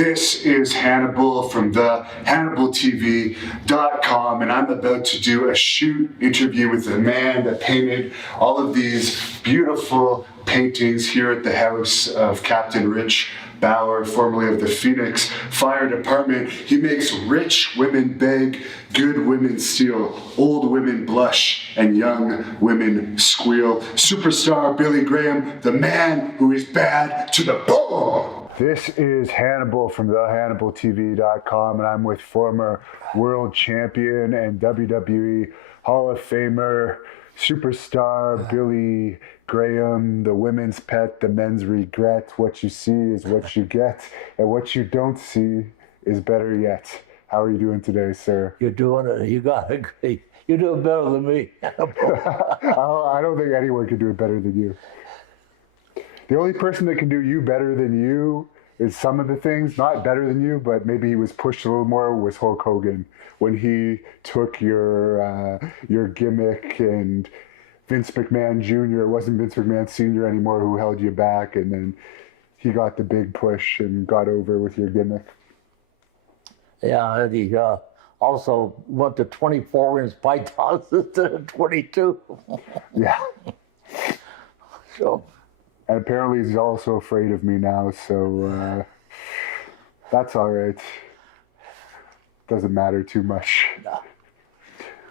This is Hannibal from the HannibalTV.com, and I'm about to do a shoot interview with the man that painted all of these beautiful paintings here at the house of Captain Rich Bauer, formerly of the Phoenix Fire Department. He makes rich women beg, good women steal, old women blush, and young women squeal. Superstar Billy Graham, the man who is bad to the bone. This is Hannibal from the HannibalTV.com, and I'm with former world champion and WWE Hall of Famer, superstar Billy Graham, the women's pet, the men's regret. What you see is what you get, and what you don't see is better yet. How are you doing today, sir? You're doing it. You got it great. You're doing better than me. I don't think anyone can do it better than you. The only person that can do you better than you is some of the things, not better than you, but maybe he was pushed a little more, was Hulk Hogan. When he took your gimmick, and Vince McMahon Jr., it wasn't Vince McMahon Sr. anymore who held you back, and then he got the big push and got over with your gimmick. Yeah, and he also went to 24-inch pythons instead of 22. Yeah. So. And apparently he's also afraid of me now, so that's all right. Doesn't matter too much. No.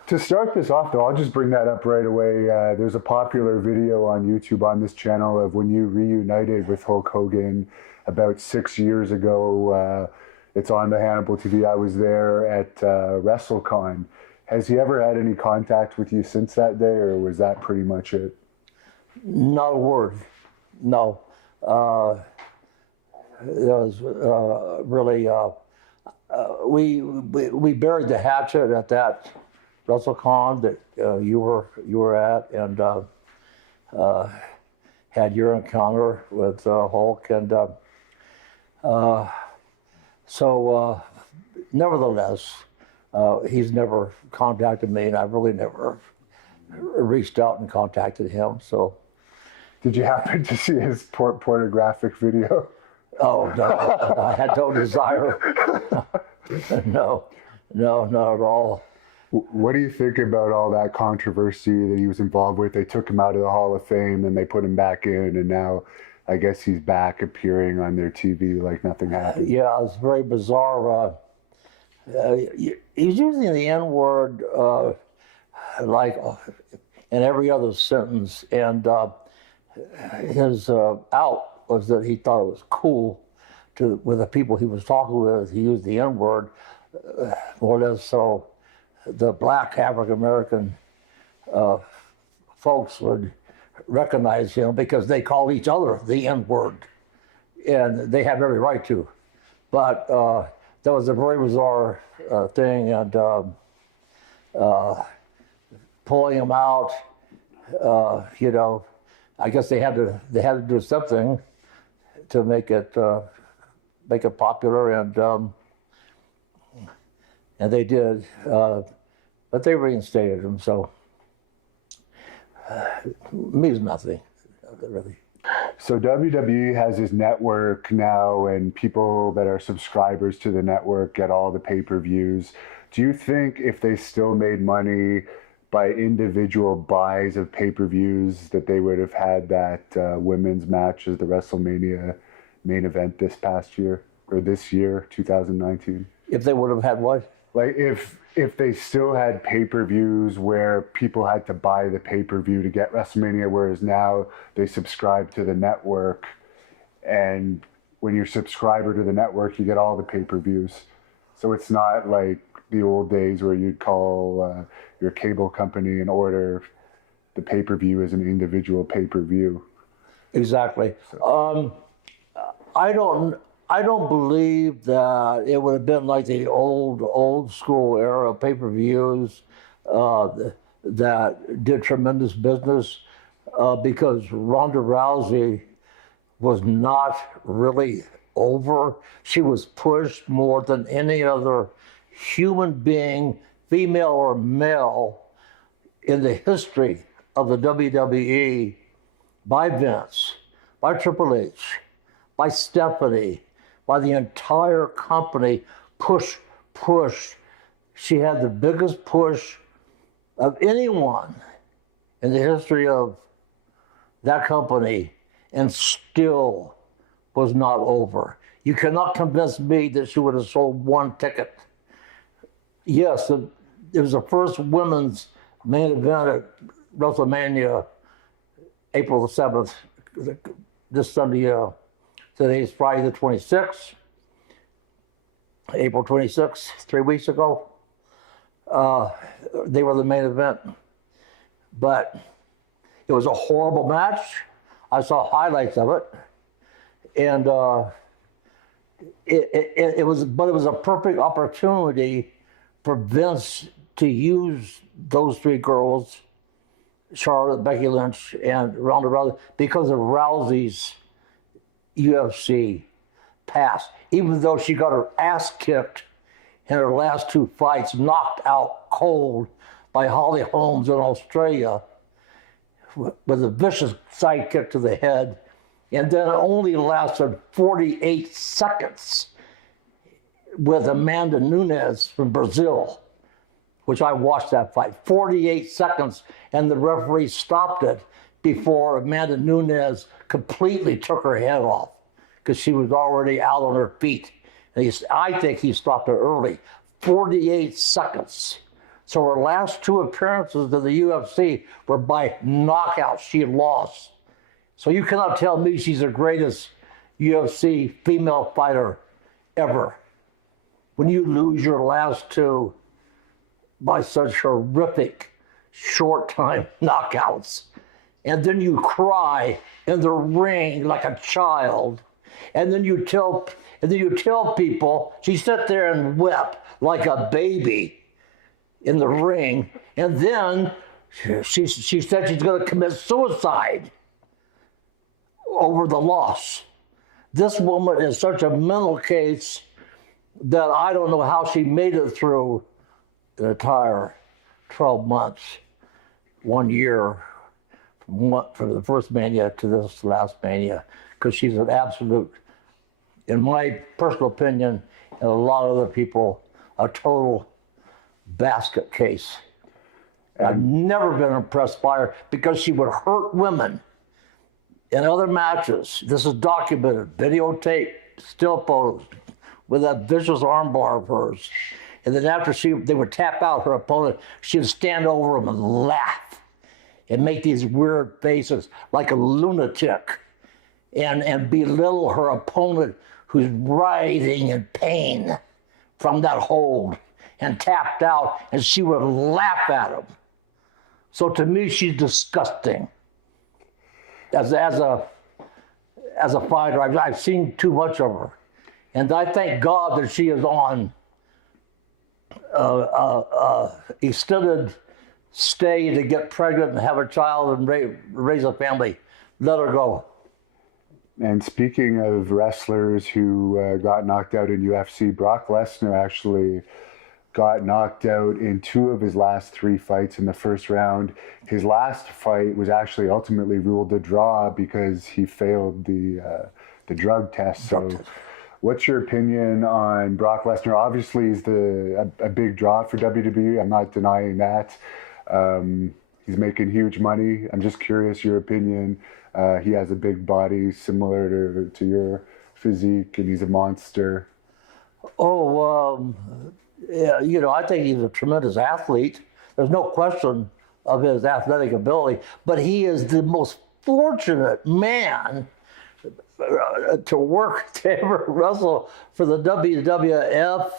To start this off, though, I'll just bring that up right away. There's a popular video on YouTube on this channel of when you reunited with Hulk Hogan about 6 years ago. It's on the Hannibal TV. I was there at WrestleCon. Has he ever had any contact with you since that day, or was that pretty much it? Not a word. No. It was really, we buried the hatchet at that WrestleCon that you were at, and had your encounter with Hulk, and so nevertheless, he's never contacted me, and I've really never reached out and contacted him. So. Did you happen to see his pornographic video? Oh, no, I had no desire. No, not at all. What do you think about all that controversy that he was involved with? They took him out of the Hall of Fame, and they put him back in, and now I guess he's back appearing on their TV like nothing happened. Yeah, it's very bizarre. He's using the N-word like in every other sentence, and his out was that he thought it was cool with the people he was talking with. He used the N-word, more or less, so the black African-American folks would recognize him because they call each other the N-word, and they have every right to. But that was a very bizarre thing, and pulling him out, I guess they had to do something to make it popular, and they did, but they reinstated him. So means nothing, really. So WWE has his network now, and people that are subscribers to the network get all the pay-per-views. Do you think if they still made money by individual buys of pay-per-views that they would have had that women's match as the WrestleMania main event this past year, or this year, 2019? If they would have had what? Like if they still had pay-per-views where people had to buy the pay-per-view to get WrestleMania, whereas now they subscribe to the network, and when you're a subscriber to the network, you get all the pay-per-views. So it's not like the old days where you'd call your cable company and order the pay-per-view as an individual pay-per-view. Exactly. So. I don't believe that it would have been like the old school era of pay-per-views that did tremendous business because Ronda Rousey was not really over. She was pushed more than any other human being, female or male, in the history of the WWE by Vince, by Triple H, by Stephanie, by the entire company. Push, push. She had the biggest push of anyone in the history of that company, and still was not over. You cannot convince me that she would have sold one ticket. Yes, it was the first women's main event at WrestleMania, April the 7th, this Sunday. Today's Friday the 26th, April 26th, 3 weeks ago. They were the main event. But it was a horrible match. I saw highlights of it. And it was a perfect opportunity for Vince to use those three girls, Charlotte, Becky Lynch, and Ronda Rousey, because of Rousey's UFC past. Even though she got her ass kicked in her last two fights, knocked out cold by Holly Holmes in Australia with a vicious side kick to the head, and then it only lasted 48 seconds with Amanda Nunes from Brazil, which I watched that fight. 48 seconds, and the referee stopped it before Amanda Nunes completely took her head off because she was already out on her feet. And I think he stopped her early. 48 seconds. So her last two appearances in the UFC were by knockout. She lost. So you cannot tell me she's the greatest UFC female fighter ever when you lose your last two by such horrific short-time knockouts. And then you cry in the ring like a child. And then you tell people, she sat there and wept like a baby in the ring. And then she said she's going to commit suicide over the loss. This woman is such a mental case that I don't know how she made it through the entire 12 months, 1 year, from the first Mania to this last Mania, because she's an absolute, in my personal opinion, and a lot of other people, a total basket case. I've never been impressed by her because she would hurt women in other matches. This is documented, videotape, still photos with that vicious armbar of hers. And then after they would tap out her opponent, she would stand over him and laugh and make these weird faces like a lunatic and belittle her opponent who's writhing in pain from that hold and tapped out, and she would laugh at him. So to me, she's disgusting. As a fighter, I've seen too much of her. And I thank God that she is on extended stay to get pregnant and have a child and raise a family. Let her go. And speaking of wrestlers who got knocked out in UFC, Brock Lesnar actually got knocked out in 2 of his last 3 fights in the first round. His last fight was actually ultimately ruled a draw because he failed the drug test. So what's your opinion on Brock Lesnar? Obviously, he's a big draw for WWE. I'm not denying that. He's making huge money. I'm just curious your opinion. He has a big body similar to your physique, and he's a monster. Yeah, I think he's a tremendous athlete. There's no question of his athletic ability, but he is the most fortunate man to ever wrestle for the WWF,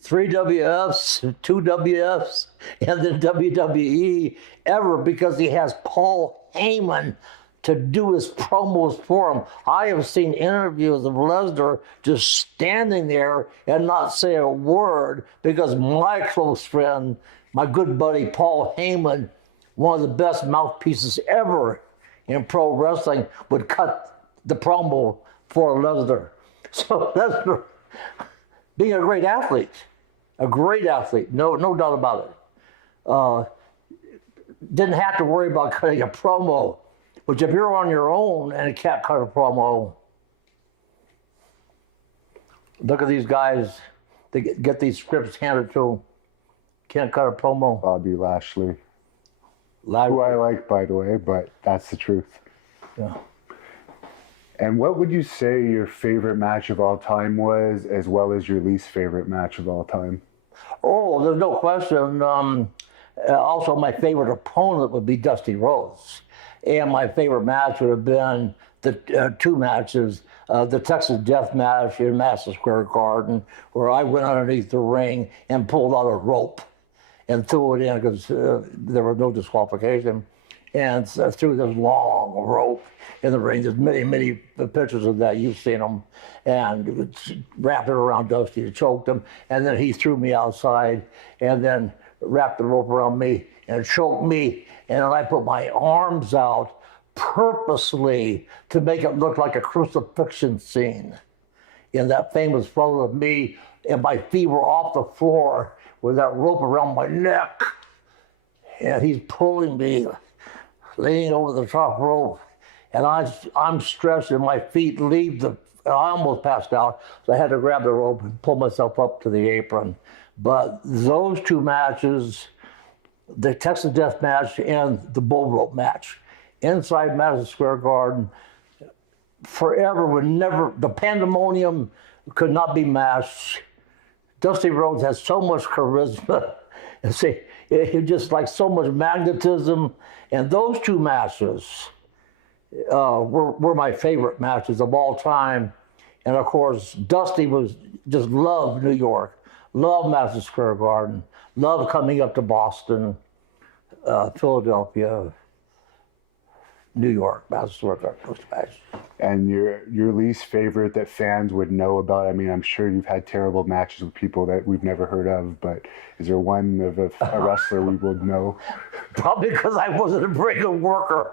3 WFs, 2 WFs, and the WWE ever, because he has Paul Heyman to do his promos for him. I have seen interviews of Lesnar just standing there and not say a word because my close friend, my good buddy Paul Heyman, one of the best mouthpieces ever in pro wrestling, would cut the promo for Lesnar. So Lesnar, being a great athlete, no doubt about it. Didn't have to worry about cutting a promo. Which if you're on your own and can't cut a promo, Look at these guys. They get these scripts handed to them. Can't cut a promo. Bobby Lashley, Loud. who I like, by the way, but that's the truth. Yeah. And what would you say your favorite match of all time was, as well as your least favorite match of all time? Oh, there's no question. Also, my favorite opponent would be Dusty Rhodes. And my favorite match would have been the two matches, the Texas Death Match in Madison Square Garden, where I went underneath the ring and pulled out a rope and threw it in because there was no disqualification, and threw this long rope in the ring. There's many, many pictures of that. You've seen them. And wrapped it around Dusty to choke him. And then he threw me outside and then wrapped the rope around me and choked me. And then I put my arms out purposely to make it look like a crucifixion scene in that famous photo of me, and my feet were off the floor with that rope around my neck. And he's pulling me, leaning over the top rope. And I'm stretched and my feet leave the, I almost passed out. So I had to grab the rope and pull myself up to the apron. But those two matches, the Texas Death Match and the Bull Rope Match, inside Madison Square Garden, forever would never, the pandemonium could not be matched. Dusty Rhodes has so much charisma. And see, it just like so much magnetism. And those two matches were my favorite matches of all time. And of course, Dusty was just loved New York, loved Madison Square Garden, loved coming up to Boston, Philadelphia, New York, Madison Square Garden, those matches. And your least favorite that fans would know about? I mean, I'm sure you've had terrible matches with people that we've never heard of, but is there one of a wrestler we would know? Probably because I wasn't a very good worker.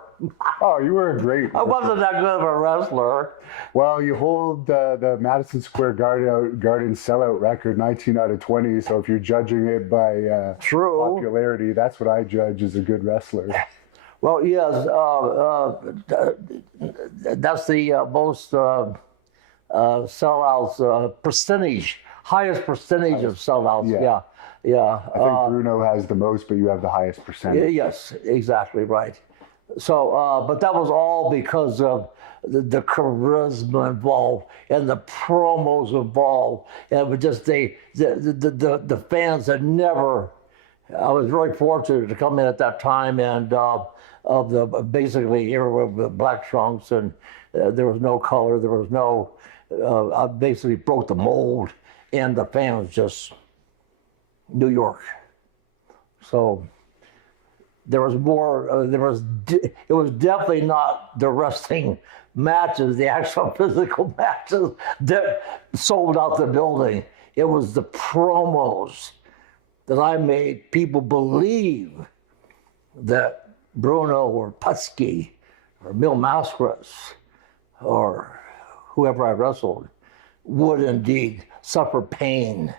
Oh, you were a great. I wasn't that good of a wrestler. Well, you hold the Madison Square Garden sellout record, 19 out of 20. So if you're judging it by True. popularity, that's what I judge as a good wrestler. Well, yes, that's the most sellouts percentage, highest percentage of sellouts. Yeah. I think Bruno has the most, but you have the highest percentage. Yes, exactly right. So, but that was all because of the charisma involved and the promos involved, and it was just the fans had never. I was very fortunate to come in at that time and of the basically era with the black trunks, and there was no color, there was no. I basically broke the mold, and the fans just New York. So there was more. It was definitely not the wrestling matches, the actual physical matches that sold out the building. It was the promos that I made people believe that Bruno or Putski or Mil Mascaras or whoever I wrestled would indeed suffer pain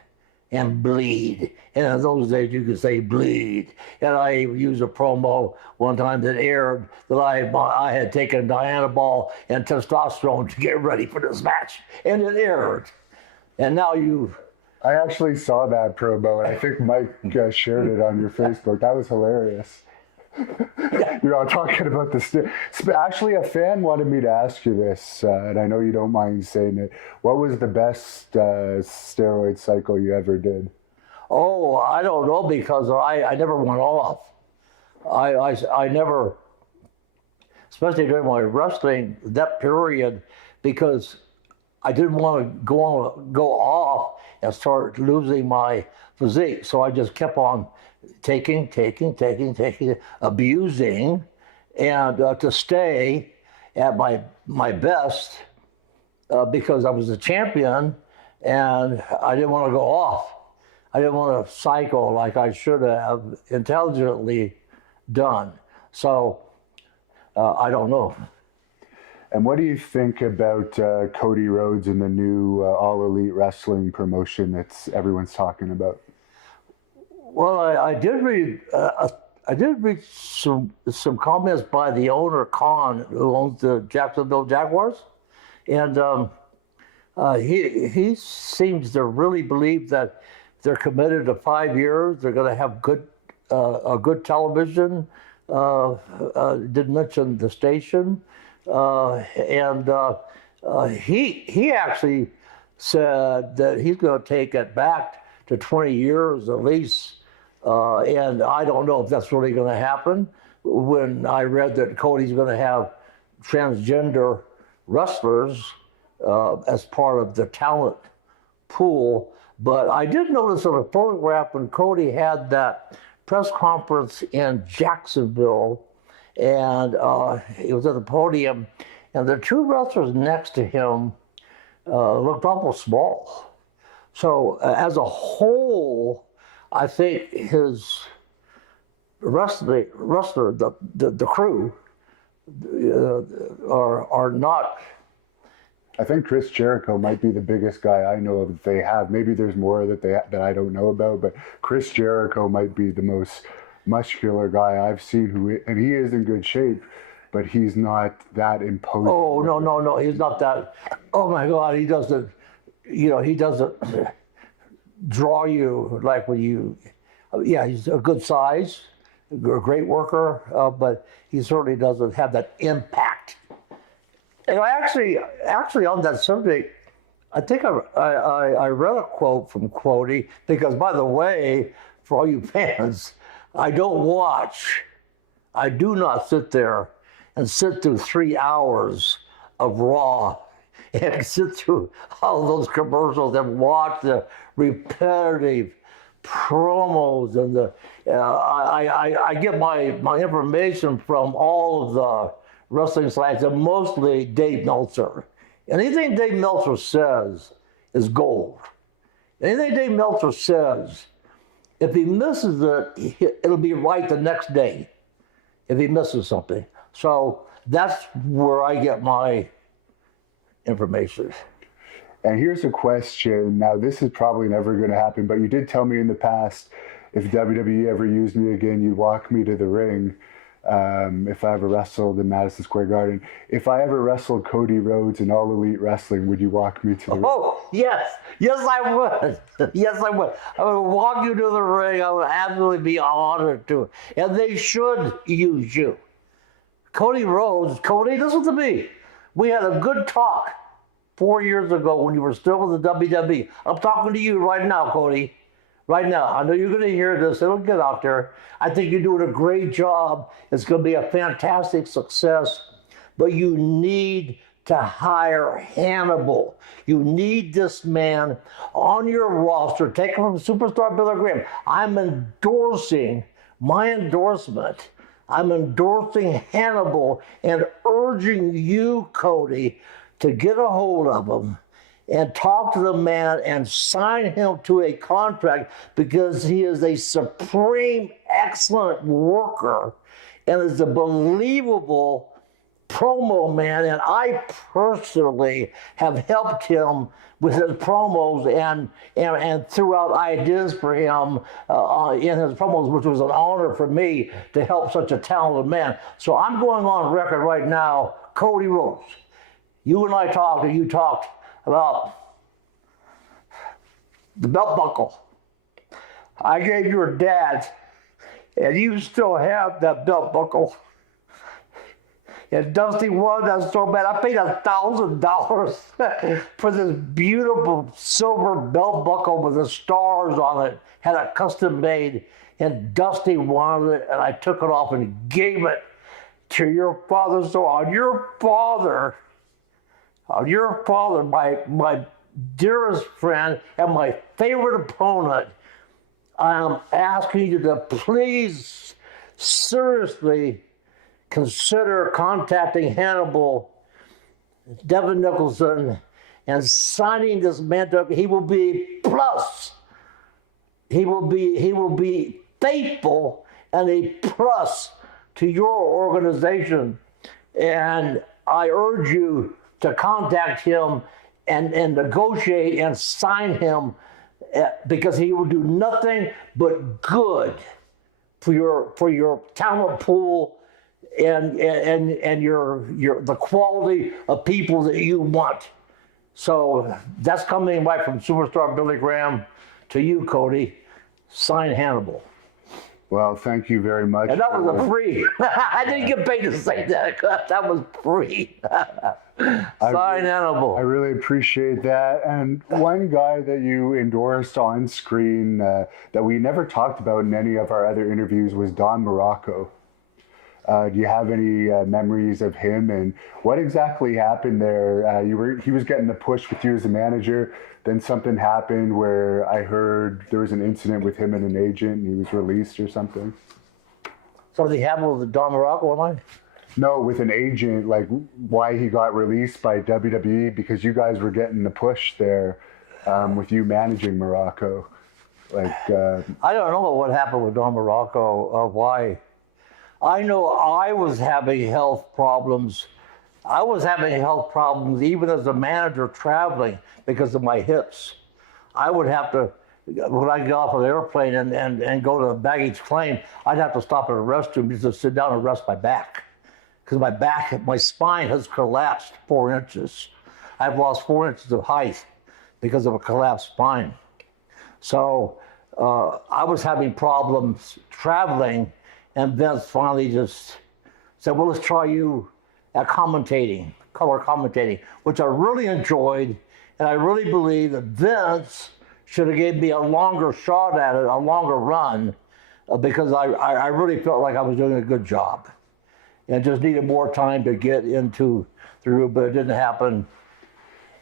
and bleed. And in those days you could say bleed. And I used a promo one time that aired that I had taken Hannibal and testosterone to get ready for this match. And it aired. And now I actually saw that promo, and I think Mike shared it on your Facebook. That was hilarious. You're all talking about this. Actually, a fan wanted me to ask you this, and I know you don't mind saying it. What was the best steroid cycle you ever did? Oh, I don't know, because I never went off. I never, especially during my wrestling, that period, because I didn't want to go off and start losing my physique. So I just kept on taking, abusing, and to stay at my best because I was a champion, and I didn't want to go off. I didn't want to cycle like I should have intelligently done. So I don't know. And what do you think about Cody Rhodes and the new All Elite Wrestling promotion that's everyone's talking about? Well, I did read some comments by the owner Khan, who owns the Jacksonville Jaguars, and He seems to really believe that they're committed to 5 years. They're going to have a good television. Did mention the station, and he actually said that he's going to take it back to 20 years at least. And I don't know if that's really going to happen. When I read that Cody's going to have transgender wrestlers as part of the talent pool. But I did notice on a photograph when Cody had that press conference in Jacksonville, and he was at the podium, and the two wrestlers next to him looked awful small. So as a whole, I think his wrestler, the crew, are not. I think Chris Jericho might be the biggest guy I know of that they have. Maybe there's more that I don't know about, but Chris Jericho might be the most muscular guy I've seen. And he is in good shape, but he's not that imposing. Oh no, he's not that. Oh my God, he doesn't. He doesn't draw you like when you. Yeah, he's a good size, a great worker, but he certainly doesn't have that impact. And I actually on that subject, I think I read a quote from Cody, because by the way, for all you fans, I do not sit there and sit through 3 hours of Raw and sit through all those commercials and watch the repetitive promos and I get my information from all of the wrestling sites, and mostly Dave Meltzer. Anything Dave Meltzer says is gold. Anything Dave Meltzer says, if he misses it, it'll be right the next day if he misses something. So that's where I get my information. And here's a question. Now, this is probably never going to happen, but you did tell me in the past, if WWE ever used me again, you'd walk me to the ring. If I ever wrestled in Madison Square Garden. If I ever wrestled Cody Rhodes in All Elite Wrestling, would you walk me to the ring? Oh, yes. Yes, I would. Yes, I would. I would walk you to the ring. I would absolutely be honored to. And they should use you. Cody Rhodes, Cody, listen to me. We had a good talk 4 years ago when you were still with the WWE. I'm talking to you right now, Cody. Right now. I know you're going to hear this. It'll get out there. I think you're doing a great job. It's going to be a fantastic success. But you need to hire Hannibal. You need this man on your roster. Take him from superstar Billy Graham. I'm endorsing Hannibal and urging you, Cody, to get a hold of him and talk to the man and sign him to a contract, because he is a supreme, excellent worker and is a believable promo man. And I personally have helped him with his promos and threw out ideas for him in his promos, which was an honor for me to help such a talented man. So I'm going on record right now, Cody Rhodes. You and I talked, and you talked about the belt buckle. I gave your dad, and you still have that belt buckle. And Dusty won that so bad. I paid $1,000 for this beautiful silver belt buckle with the stars on it. Had it custom made, and Dusty wanted it, and I took it off and gave it to your father. So on your father, my dearest friend and my favorite opponent, I'm asking you to please seriously consider contacting Hannibal, Devin Nicholson, and signing this man. He will be plus. He will be faithful and a plus to your organization. And I urge you to contact him and negotiate and sign him, because he will do nothing but good for your talent pool and your the quality of people that you want. So that's coming right from superstar Billy Graham to you, Cody. Sign Hannibal. Well, thank you very much. And that was a free. I didn't get paid to say that. That was free. Sign Hannibal. I really appreciate that. And one guy that you endorsed on screen that we never talked about in any of our other interviews was Don Morocco. Do you have any memories of him, and what exactly happened there? He was getting the push with you as a manager. Then something happened where I heard there was an incident with him and an agent, and he was released or something. Something happened with Don Morocco, am I? No, with an agent, like why he got released by WWE, because you guys were getting the push there with you managing Morocco. Like I don't know what happened with Don Morocco, why. I know I was having health problems. I was having health problems even as a manager traveling because of my hips. I would have to, when I get off of the airplane and go to a baggage claim, I'd have to stop at a restroom just to sit down and rest my back. Because my spine has collapsed 4 inches. I've lost 4 inches of height because of a collapsed spine. So I was having problems traveling, and Vince finally just said, well, let's try you at commentating, color commentating, which I really enjoyed. And I really believe that Vince should have gave me a longer shot at it, a longer run, because I really felt like I was doing a good job. And just needed more time to get into through, but it didn't happen.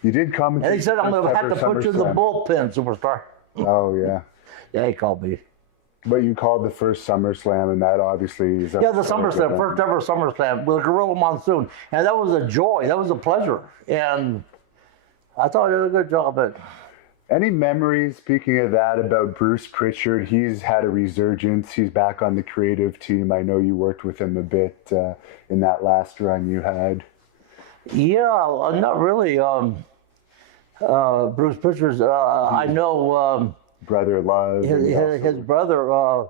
you did commentate. And he said, I'm going to have to put you in the bullpen, superstar. Oh yeah. Yeah, he called me. But you called the first SummerSlam, and that obviously is. Yeah, the SummerSlam, first ever SummerSlam with a Gorilla Monsoon. And that was a joy. That was a pleasure. And I thought I did a good job at it. Any memories, speaking of that, about Bruce Pritchard? He's had a resurgence. He's back on the creative team. I know you worked with him a bit in that last run you had. Yeah, not really. Bruce Pritchard's, I know Brother Love. his brother,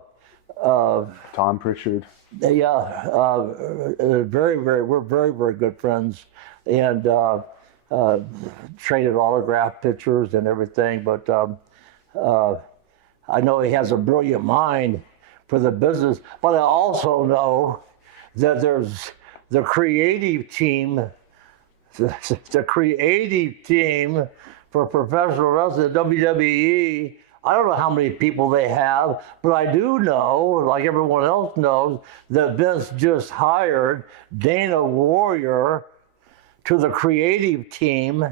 Tom Pritchard. yeah, we're very, very good friends. And traded autograph pictures and everything, but I know he has a brilliant mind for the business, but I also know that there's the creative team, the creative team for professional wrestling, the WWE. I don't know how many people they have, but I do know, like everyone else knows, that Vince just hired Dana Warrior to the creative team,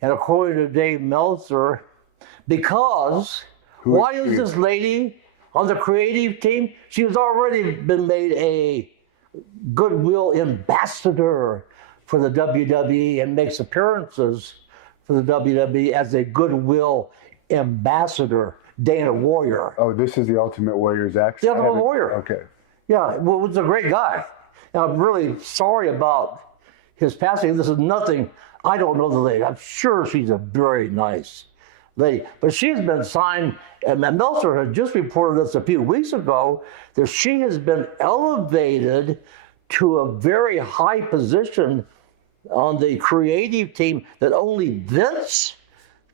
and according to Dave Meltzer, because why is this lady on the creative team? She's already been made a goodwill ambassador for the WWE and makes appearances for the WWE as a goodwill ambassador, Dana Warrior. Oh, this is the Ultimate Warrior's ex? The Ultimate Warrior. Okay. Yeah, well, was a great guy. And I'm really sorry about his passing. This is nothing. I don't know the lady. I'm sure she's a very nice lady, but she's been signed. And Meltzer had just reported this a few weeks ago that she has been elevated to a very high position on the creative team that only Vince,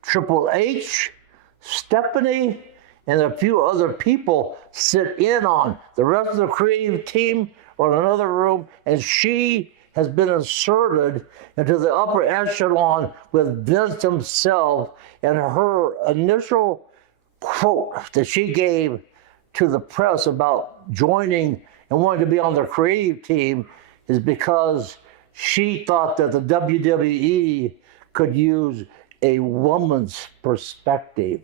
Triple H, Stephanie, and a few other people sit in on. The rest of the creative team are in another room, and she has been inserted into the upper echelon with Vince himself, and her initial quote that she gave to the press about joining and wanting to be on the creative team is because she thought that the WWE could use a woman's perspective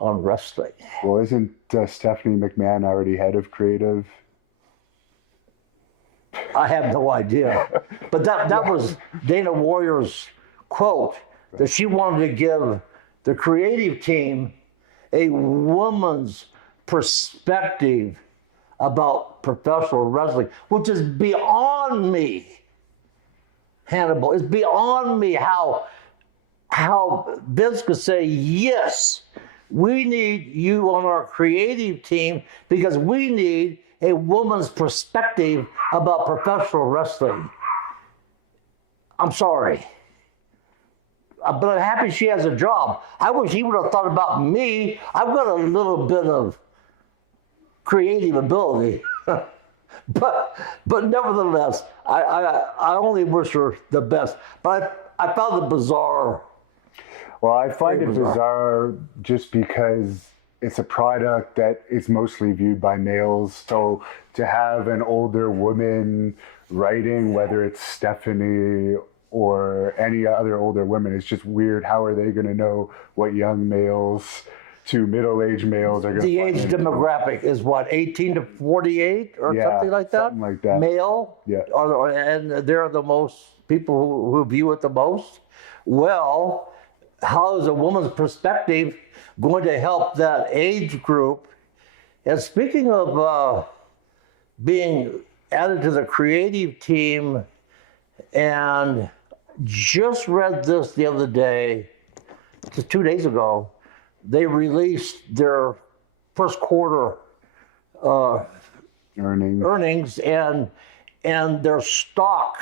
on wrestling. Well, isn't Stephanie McMahon already head of creative? I have no idea. But that was Dana Warrior's quote, that she wanted to give the creative team a woman's perspective about professional wrestling, which is beyond me, Hannibal. It's beyond me how Vince could say, yes, we need you on our creative team because we need a woman's perspective about professional wrestling. I'm sorry. but I'm happy she has a job. I wish he would have thought about me. I've got a little bit of creative ability, but nevertheless, I only wish her the best. But I found it bizarre. Well, I find it bizarre just because it's a product that is mostly viewed by males. So to have an older woman writing, whether it's Stephanie or any other older women, it's just weird. How are they going to know what young males to middle-aged males are going to The age demographic is what, 18 to 48 or something like that? Something like that. Male? Yeah. And they're the most, people who view it the most. Well, how is a woman's perspective going to help that age group? And speaking of being added to the creative team, and just read this the other day, just 2 days ago, they released their first quarter earnings, and their stock,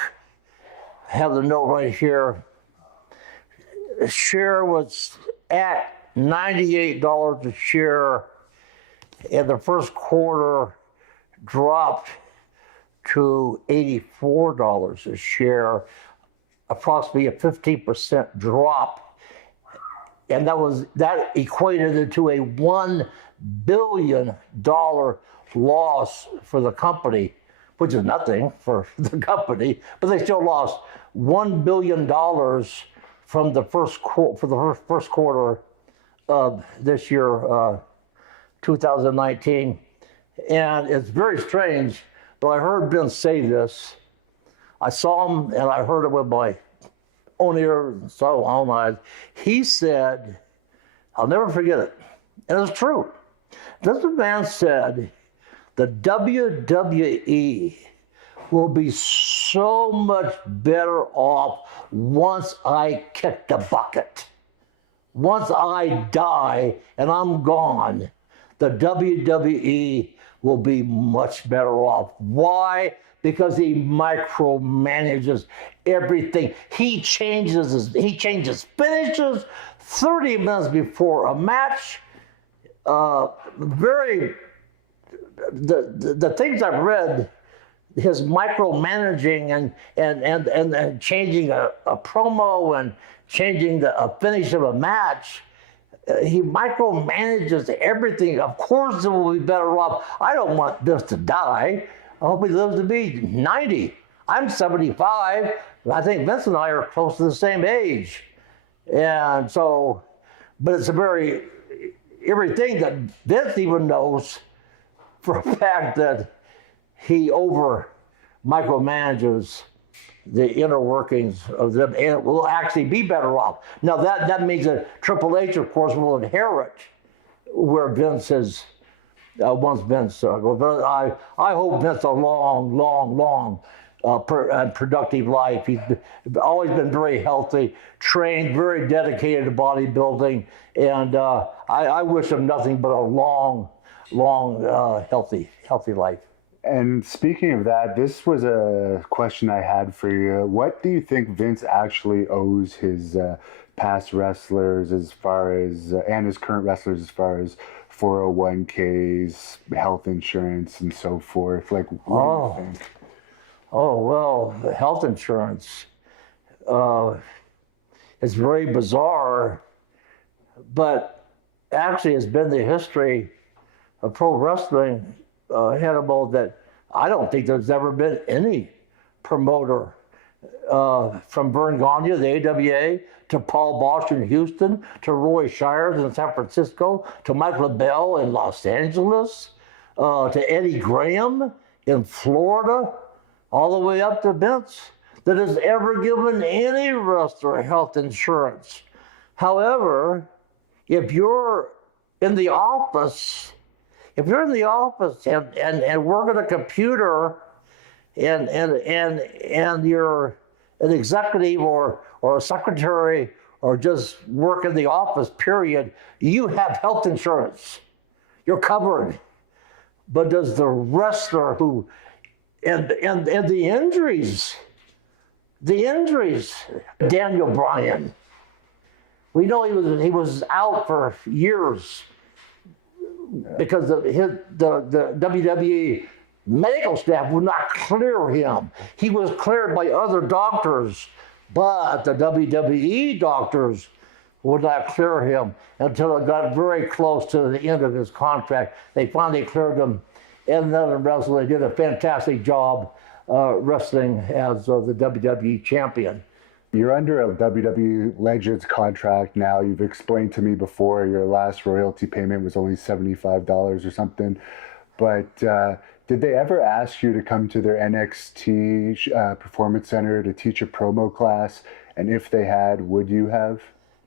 have the note right here, share was at $98 a share, and the first quarter dropped to $84 a share, approximately a 15% drop. And that equated into a $1 billion loss for the company, which is nothing for the company, but they still lost $1 billion from the first quarter of this year, 2019. And it's very strange, but I heard Ben say this. I saw him and I heard it with my own ear, so own eyes. He said, I'll never forget it, and it's true. This man said, the WWE will be so much better off once I kick the bucket. Once I die and I'm gone, the WWE will be much better off. Why? Because he micromanages everything. He changes finishes 30 minutes before a match. The things I've read, his micromanaging and changing a promo and changing a finish of a match. He micromanages everything. Of course, it will be better off. I don't want this to die. I hope he lives to be 90. I'm 75. I think Vince and I are close to the same age. And so, but it's everything that Vince even knows for a fact that he over micromanages the inner workings of them, and will actually be better off. Now that means that Triple H, of course, will inherit where Vince has once been. But I hope Vince a long, productive life. He's always been very healthy, trained, very dedicated to bodybuilding, and I wish him nothing but a long, healthy life. And speaking of that, this was a question I had for you. What do you think Vince actually owes his past wrestlers as far as, and his current wrestlers as far as 401ks, health insurance, and so forth? Like, what do you think? Oh, well, the health insurance is very bizarre, but actually it's been the history of pro wrestling, Hannibal, that I don't think there's ever been any promoter from Vern Gagne, the AWA, to Paul Bosch in Houston, to Roy Shires in San Francisco, to Mike LaBelle in Los Angeles, to Eddie Graham in Florida, all the way up to Vince, that has ever given any wrestler health insurance. However, if you're in the office and work at a computer and you're an executive or a secretary or just work in the office, period, you have health insurance. You're covered. But does the wrestler who, and the injuries, Daniel Bryan, We know he was out for years because the WWE medical staff would not clear him. He was cleared by other doctors, but the WWE doctors would not clear him until it got very close to the end of his contract. They finally cleared him, and then wrestling. They did a fantastic job wrestling as the WWE champion. You're under a WWE Legends contract now. You've explained to me before your last royalty payment was only $75 or something. But did they ever ask you to come to their NXT Performance Center to teach a promo class? And if they had, would you have?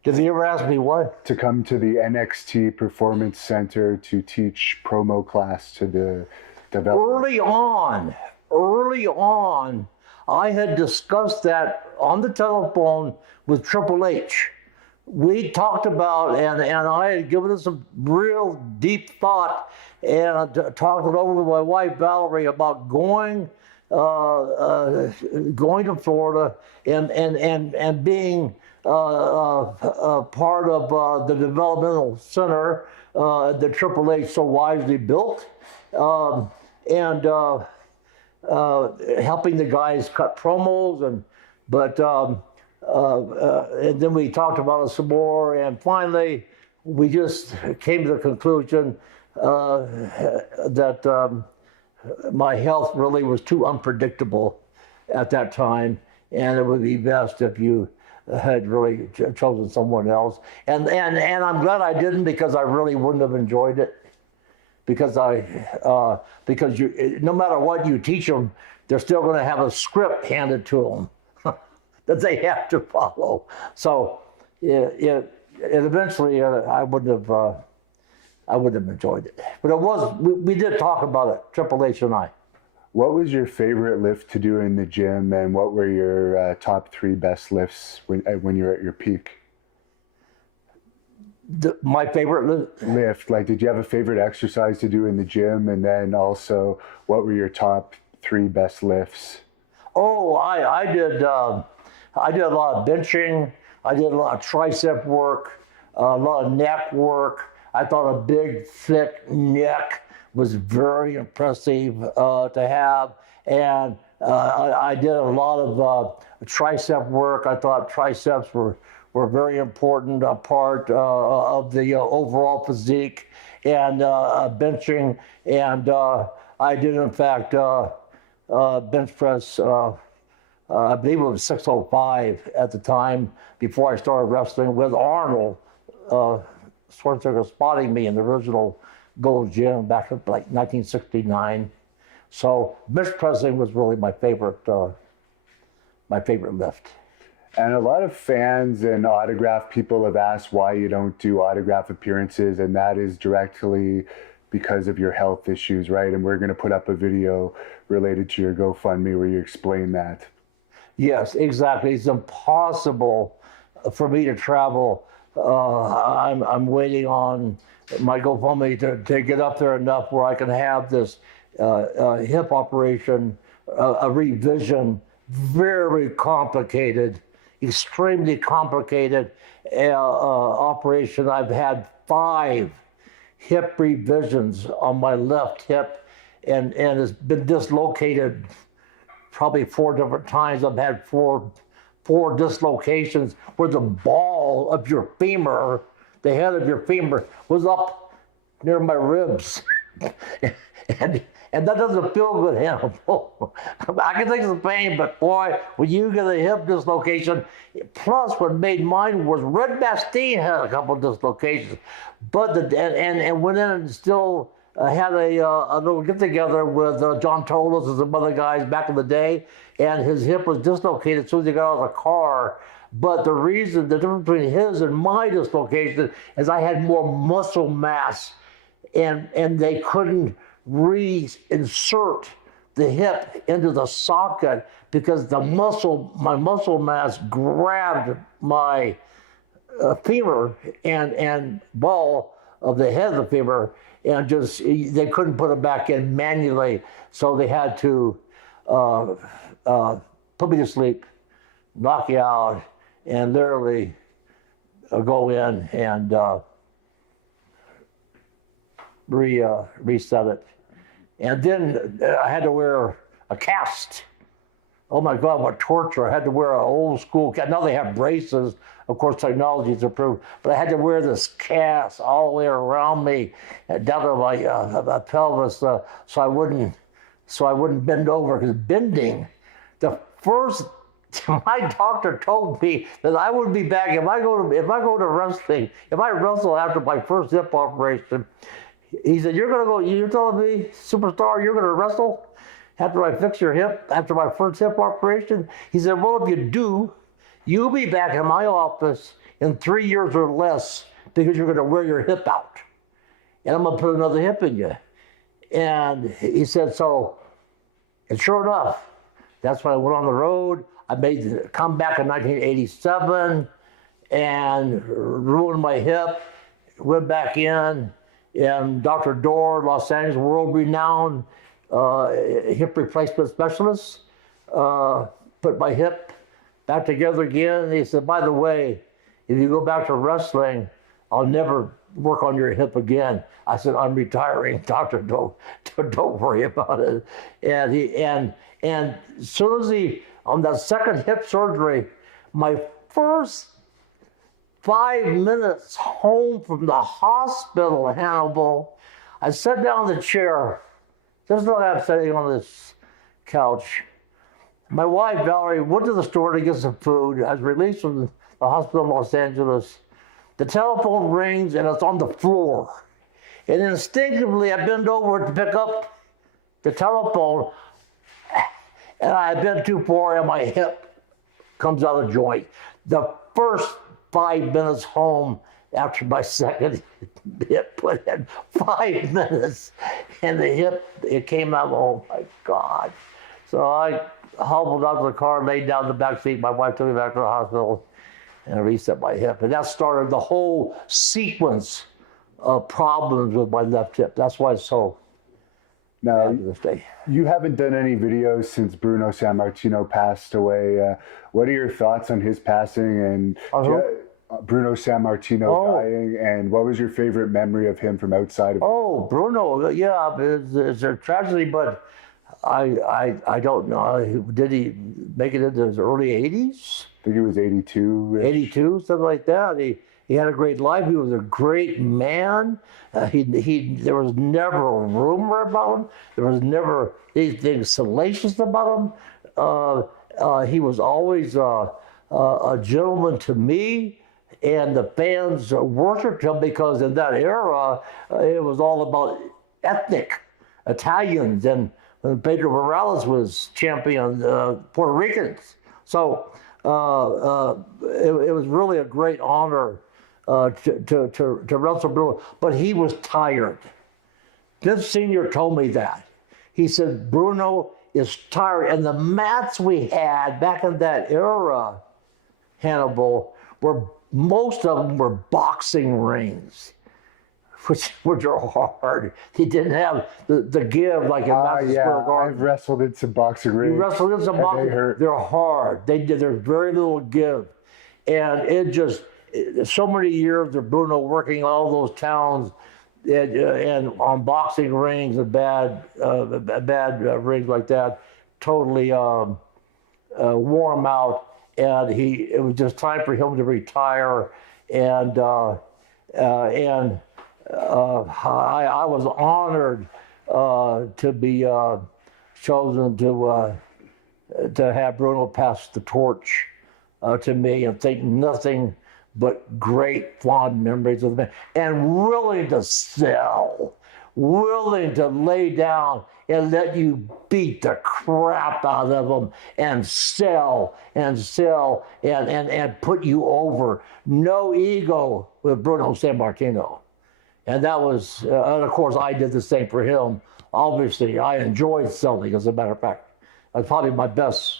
Did they ever ask me what? To come to the NXT Performance Center to teach promo class to the developers? Early on, I had discussed that on the telephone with Triple H. We talked about, and I had given it some real deep thought, and talked it over with my wife Valerie about going to Florida and being part of the developmental center that Triple H so wisely built, and helping the guys cut promos, and then we talked about it some more, and finally we just came to the conclusion that my health really was too unpredictable at that time, and it would be best if you had really chosen someone else. And I'm glad I didn't, because I really wouldn't have enjoyed it. Because you, no matter what you teach them, they're still going to have a script handed to them that they have to follow. So it eventually I wouldn't have enjoyed it. But it was, we did talk about it, Triple H and I. What was your favorite lift to do in the gym, and what were your top 3 best lifts when you're at your peak? My favorite lift, like, did you have a favorite exercise to do in the gym, and then also what were your top 3 best lifts? Oh, I did a lot of benching. I did a lot of tricep work, a lot of neck work. I thought a big, thick neck was very impressive to have, and I did a lot of tricep work. I thought triceps were a very important part of the overall physique, and benching. And I did, in fact, bench press, I believe it was 605 at the time, before I started wrestling with Arnold Schwarzenegger spotting me in the original Gold Gym back in like 1969. So bench pressing was really my favorite lift. And a lot of fans and autograph people have asked why you don't do autograph appearances, and that is directly because of your health issues, right? And we're going to put up a video related to your GoFundMe where you explain that. Yes, exactly. It's impossible for me to travel. I'm waiting on my GoFundMe to get up there enough where I can have this hip operation, a revision, very complicated, extremely complicated operation. I've had 5 hip revisions on my left hip, and it's been dislocated probably 4 different times. I've had four dislocations where the ball of your femur, the head of your femur, was up near my ribs. And that doesn't feel good, Hannibal. I can take the pain, but boy, when you get a hip dislocation, plus what made mine was Red Bastien had a couple of dislocations, but and went in and still had a little get together with John Tolos and some other guys back in the day, and his hip was dislocated as soon as he got out of the car. But the difference between his and my dislocation is I had more muscle mass, and they couldn't reinsert the hip into the socket because my muscle mass grabbed my femur and ball of the head of the femur, and just they couldn't put it back in manually, so they had to put me to sleep, knock you out, and literally go in and reset it. And then I had to wear a cast. Oh my God, what torture. I had to wear an old school cast. Now they have braces. Of course, technology's improved. But I had to wear this cast all the way around me, down to my pelvis, so I wouldn't bend over. Because bending, my doctor told me that I would be back if I go to wrestling. If I wrestle after my first hip operation, he said, "You're gonna go. You're telling me, superstar, you're gonna wrestle after I fix your hip, after my first hip operation?" He said, "Well, if you do, you'll be back in my office in 3 years or less because you're gonna wear your hip out, and I'm gonna put another hip in you." And he said, so, and sure enough, that's when I went on the road. I made the comeback in 1987 and ruined my hip, went back in, and Dr. Dorr, Los Angeles, world-renowned hip replacement specialist, put my hip back together again. And he said, "By the way, if you go back to wrestling, I'll never work on your hip again." I said, "I'm retiring, doctor. Don't worry about it." And as soon as on that second hip surgery, my first 5 minutes home from the hospital, Hannibal, I sat down in the chair, just like I'm sitting on this couch. My wife, Valerie, went to the store to get some food. I was released from the hospital in Los Angeles. The telephone rings and it's on the floor. And instinctively, I bend over to pick up the telephone, and I bend too far and my hip comes out of joint. The first 5 minutes home after my second hip put in, 5 minutes, and the hip, it came out. Oh my God. So I hobbled out to the car, laid down in the back seat. My wife took me back to the hospital and I reset my hip. And that started the whole sequence of problems with my left hip. That's why it's so Now, bad to this day. you haven't done any videos since Bruno Sammartino passed away. What are your thoughts on his passing and Bruno Sammartino dying? And what was your favorite memory of him from outside of? Oh, Bruno, yeah, it's a tragedy, but I don't know. Did he make it into his early 80s? I think he was 82. 82, something like that. He had a great life. He was a great man. There was never a rumor about him. There was never anything salacious about him. He was always a gentleman to me, and the fans worshipped him because in that era, it was all about ethnic Italians, and Pedro Morales was champion Puerto Ricans. So it was really a great honor to wrestle Bruno, but he was tired. Vince Sr. told me that. He said, Bruno is tired. And the mats we had back in that era, Hannibal, most of them were boxing rings, which are hard. He didn't have the give like in Madison Square Garden. I've wrestled in some boxing rings. You wrestled in some boxing rings. They're hard. There's very little give. And it just, so many years of Bruno working all those towns and on boxing rings and bad rings like that, totally wore him out. And it was just time for him to retire. And I was honored to be chosen to have Bruno pass the torch to me, and think nothing but great fond memories of the man, and willing to sell, willing to lay down and let you beat the crap out of them and sell and put you over. No ego with Bruno Sammartino. And that was, and of course I did the same for him. Obviously I enjoyed selling, as a matter of fact. That's probably my best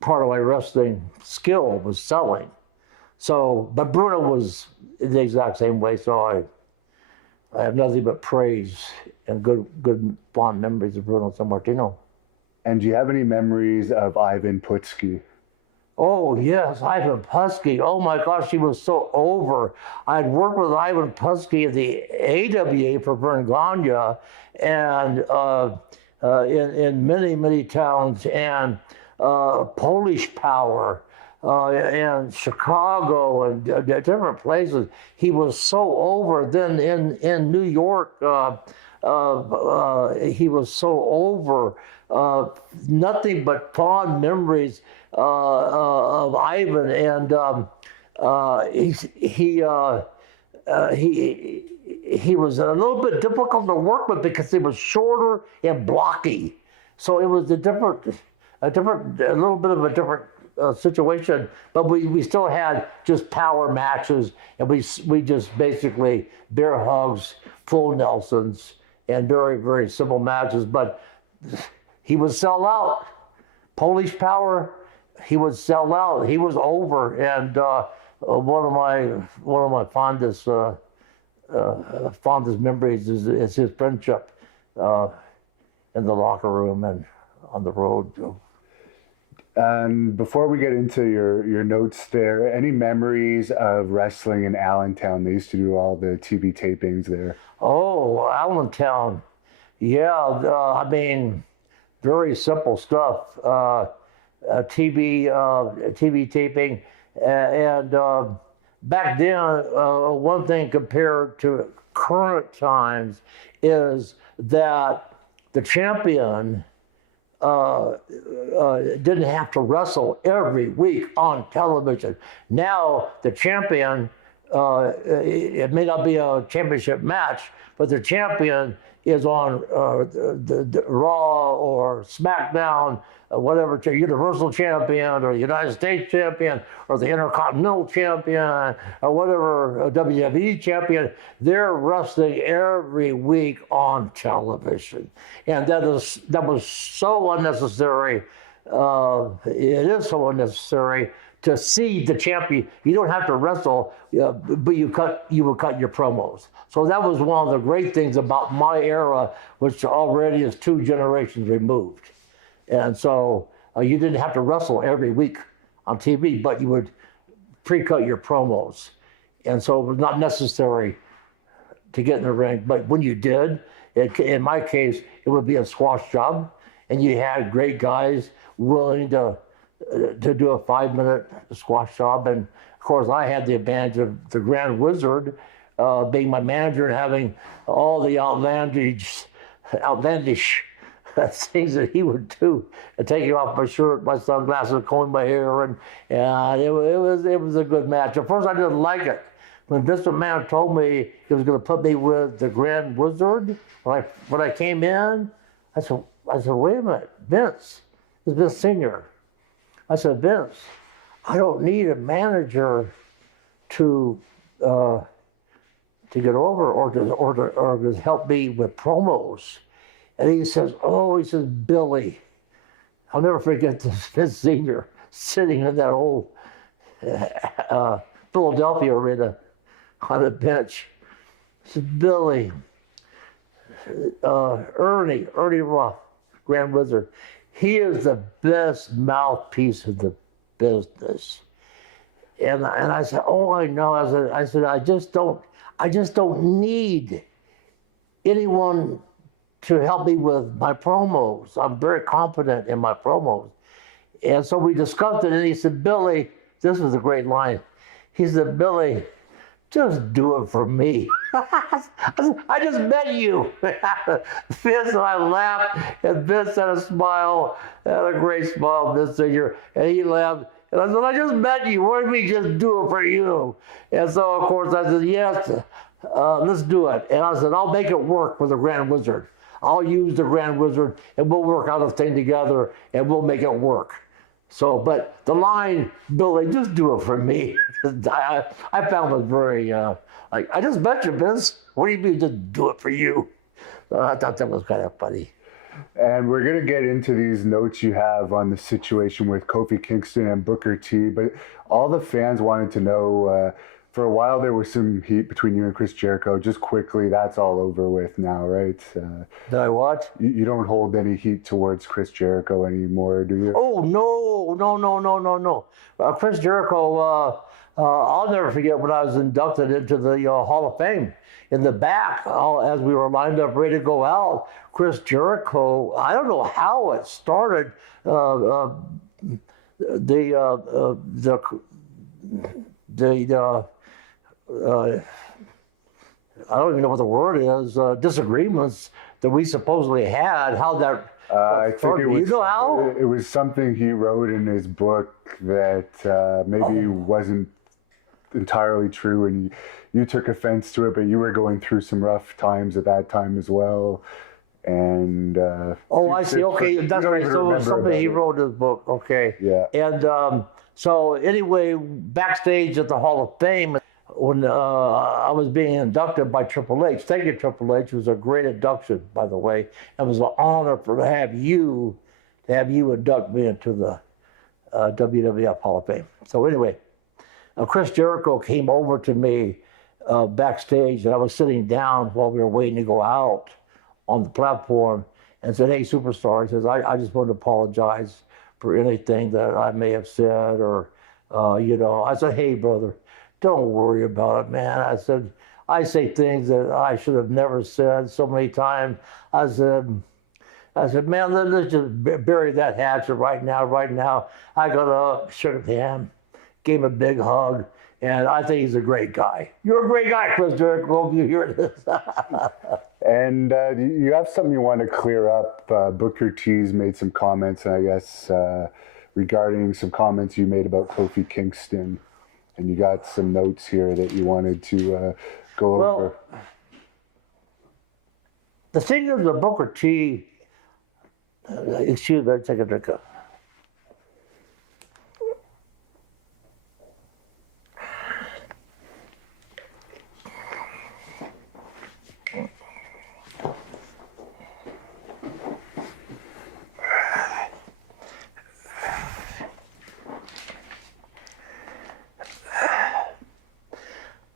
part of my wrestling skill, was selling. So, but Bruno was the exact same way, so I have nothing but praise and good fond memories of Bruno Sammartino. And do you have any memories of Ivan Putski? Oh, yes, Ivan Putski. Oh, my gosh, he was so over. I'd worked with Ivan Putski at the AWA for Vergania and in many, many towns, and Polish Power and Chicago and different places. He was so over. Then in New York, he was so over. Nothing but fond memories of Ivan, and he was a little bit difficult to work with because he was shorter and blocky. So it was a little bit of a different situation. But we still had just power matches, and we just basically bear hugs, full Nelsons, and very, very simple matches. But he would sell out. Polish Power, he would sell out. He was over, and one of my fondest memories is his friendship in the locker room and on the road. And before we get into your notes there, any memories of wrestling in Allentown? They used to do all the TV tapings there. Oh, Allentown. Yeah, I mean, very simple stuff. TV taping. And back then, one thing compared to current times is that the champion didn't have to wrestle every week on television. Now the champion, it may not be a championship match, but the champion is on the Raw or SmackDown, whatever, Universal Champion or United States Champion or the Intercontinental Champion or whatever, WWE Champion. They're wrestling every week on television. And that was so unnecessary. It is so unnecessary to see the champion. You don't have to wrestle, but you would cut your promos. So that was one of the great things about my era, which already is 2 generations removed. And so you didn't have to wrestle every week on TV, but you would pre-cut your promos. And so it was not necessary to get in the ring. But when you did, in my case, it would be a squash job, and you had great guys willing to do a 5-minute squash job. And of course, I had the advantage of the Grand Wizard being my manager and having all the outlandish things that he would do, and taking off my shirt, my sunglasses, combing my hair, and it was a good match. At first, I didn't like it. When Vince McMahon told me he was going to put me with the Grand Wizard, when I came in, I said, wait a minute, Vince, this is Vince Senior. I said, Vince, I don't need a manager to get over or to help me with promos. And he says, Billy, I'll never forget this Vince Senior sitting in that old Philadelphia arena on a bench. He said, Billy, Ernie Roth, Grand Wizard, he is the best mouthpiece of the business. And I said, oh, I know. I said, I just don't need anyone to help me with my promos. I'm very confident in my promos. And so we discussed it, and he said, Billy, this was a great line. He said, Billy, just do it for me. I just met you. Vince and I laughed, and Vince had a smile, had a great smile, Vince Senior, and he laughed. And I said, I just met you. Why don't we just do it for you? And so, of course, I said, yes, let's do it. And I said, I'll make it work with the Grand Wizard. I'll use the Grand Wizard, and we'll work out a thing together, and we'll make it work. So, but the line, just do it for me. I found it very, I just met you, Vince. What do you mean, just do it for you? I thought that was kind of funny. And we're going to get into these notes you have on the situation with Kofi Kingston and Booker T, but all the fans wanted to know For a while, there was some heat between you and Chris Jericho. Just quickly, that's all over with now, right? Did I what? You don't hold any heat towards Chris Jericho anymore, do you? Oh, no. Chris Jericho, I'll never forget when I was inducted into the Hall of Fame. In the back, as we were lined up ready to go out, Chris Jericho, I don't know how it started, I don't even know what the word is, disagreements that we supposedly had, how that I think it was, you know how? it was something he wrote in his book that maybe wasn't entirely true, and you took offense to it, but you were going through some rough times at that time as well. And I see. Okay, that's right. So something he wrote in his book. Okay. Yeah. And so anyway, backstage at the Hall of Fame, when I was being inducted by Triple H. Thank you, Triple H. It was a great induction, by the way. It was an honor to have you induct me into the WWF Hall of Fame. So anyway, Chris Jericho came over to me backstage, and I was sitting down while we were waiting to go out on the platform, and said, "Hey, superstar," he says, I just want to apologize for anything that I may have said, or, I said, "Hey, brother, don't worry about it, man." I said, "I say things that I should have never said so many times." I said, "Man, let's just bury that hatchet right now. I got up, shook his hand, gave him a big hug, and I think he's a great guy. You're a great guy, Chris Jericho, if you hear this." And you have something you want to clear up. Booker T's made some comments, and I guess regarding some comments you made about Kofi Kingston, and you got some notes here that you wanted to go over. The thing is, the Booker T, excuse me, take a drink of.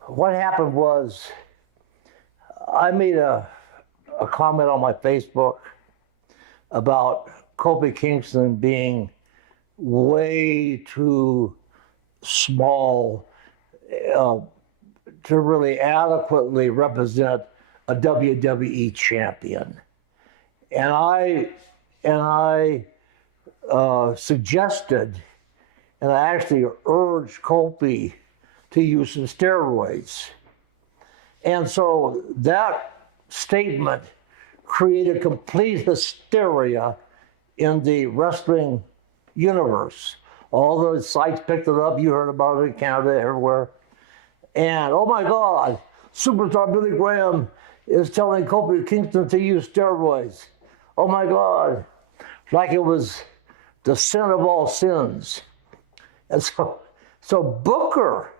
What happened was, I made a comment on my Facebook about Kofi Kingston being way too small to really adequately represent a WWE champion. And I suggested, and I actually urged Kofi to use some steroids. And so that statement created complete hysteria in the wrestling universe. All those sites picked it up. You heard about it in Canada, everywhere. And oh my God, superstar Billy Graham is telling Kofi Kingston to use steroids. Oh my God, like it was the sin of all sins. And so Booker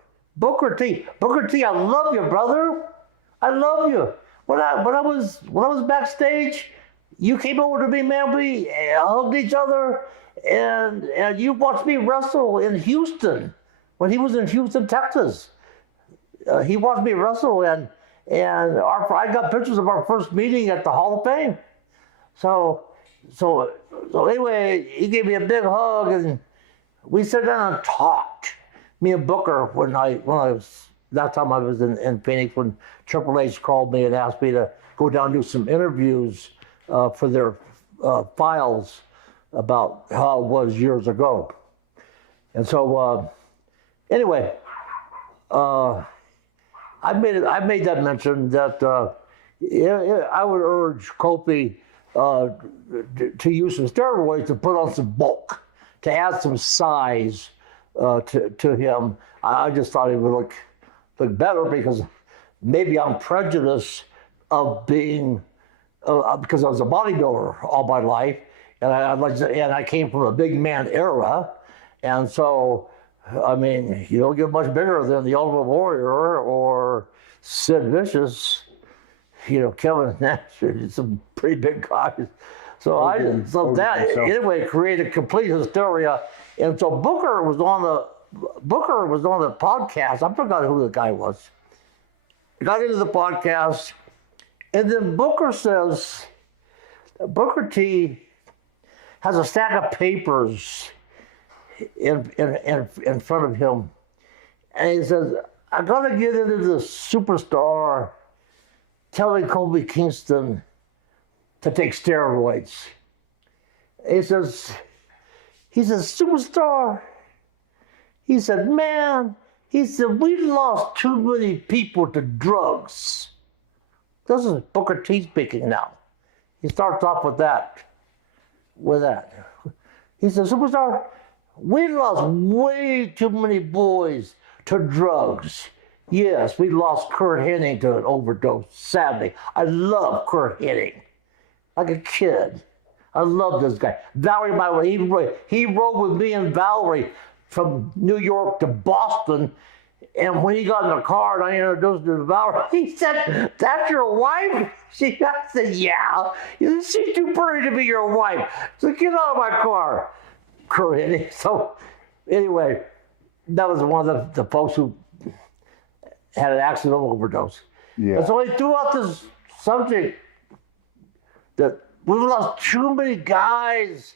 T, I love you, brother. I love you. When I was backstage, you came over to me, man. We hugged each other, and you watched me wrestle in Houston when he was in Houston, Texas. He watched me wrestle, and I got pictures of our first meeting at the Hall of Fame. So anyway, he gave me a big hug, and we sat down and talked. Me and Booker, when I was, that time I was in Phoenix, when Triple H called me and asked me to go down and do some interviews for their files about how it was years ago. And so anyway, I made that mention that I would urge Kofi to use some steroids to put on some bulk, to add some size to him. I just thought he would look better, because maybe I'm prejudiced of being because I was a bodybuilder all my life, and I came from a big man era, and so I mean, you don't get much bigger than the Ultimate Warrior or Sid Vicious. Kevin Nash, some pretty big guys. So that anyway created complete hysteria. And so Booker was on Booker was on the podcast. I forgot who the guy was. He got into the podcast, and then Booker says, Booker T has a stack of papers in front of him, and he says, I gotta get into the superstar telling Kobe Kingston to take steroids. He says, superstar. He said, man, he said, we lost too many people to drugs. This is Booker T speaking now. He starts off with that. He said, superstar, we lost way too many boys to drugs. Yes, we lost Kurt Hennig to an overdose, sadly. I love Kurt Hennig, like a kid. I love this guy. Valerie, by the way, he rode with me and Valerie from New York to Boston. And when he got in the car and I introduced him to Valerie, he said, that's your wife? I said, yeah. He said, she's too pretty to be your wife. So get out of my car, Kurt Hennig. So anyway, that was one of the folks who had an accidental overdose. Yeah. And so he threw out this subject that we lost too many guys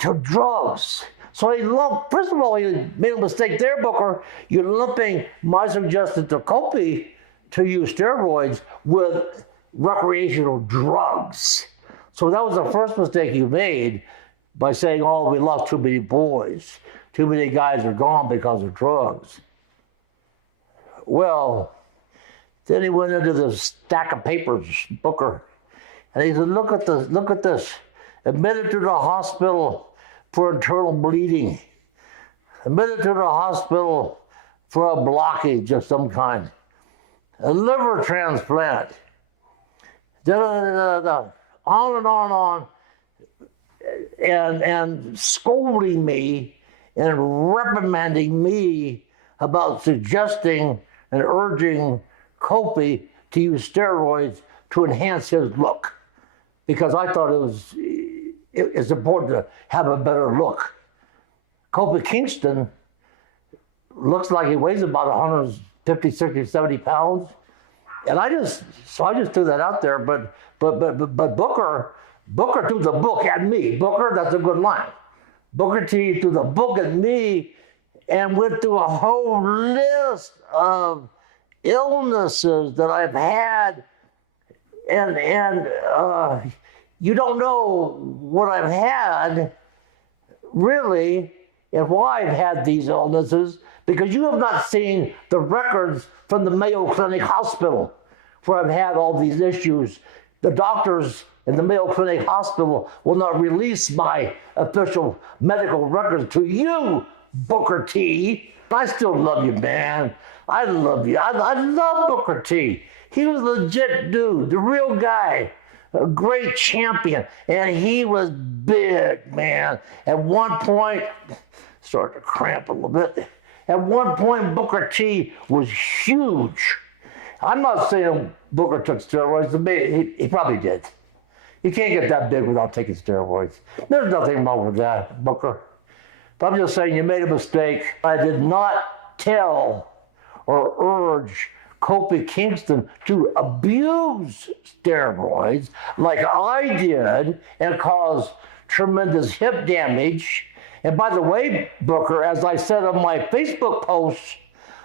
to drugs. So he lumped, first of all, he made a mistake there, Booker. You're lumping my suggestion to Kobe to use steroids with recreational drugs. So that was the first mistake you made by saying, oh, we lost too many boys. Too many guys are gone because of drugs. Well, then he went into the stack of papers, Booker, and he said, look at this. Admitted to the hospital for internal bleeding. Admitted to the hospital for a blockage of some kind. A liver transplant. On and on and scolding me and reprimanding me about suggesting and urging Kobe to use steroids to enhance his look, because I thought it's important to have a better look. Kobe Kingston looks like he weighs about 150, 60, 70 pounds. And I just threw that out there, but Booker threw the book at me. Booker, that's a good line. Booker T threw the book at me and went through a whole list of illnesses that I've had, and you don't know what I've had, really, and why I've had these illnesses, because you have not seen the records from the Mayo Clinic Hospital, where I've had all these issues. The doctors in the Mayo Clinic Hospital will not release my official medical records to you, Booker T. I still love you, man. I love you. I love Booker T. He was a legit dude, the real guy, a great champion, and he was big, man. At one point, started to cramp a little bit. At one point, Booker T was huge. I'm not saying Booker took steroids. He probably did. You can't get that big without taking steroids. There's nothing wrong with that, Booker. But I'm just saying you made a mistake. I did not tell or urge Kobe Kingston to abuse steroids like I did and cause tremendous hip damage. And by the way, Booker, as I said on my Facebook post,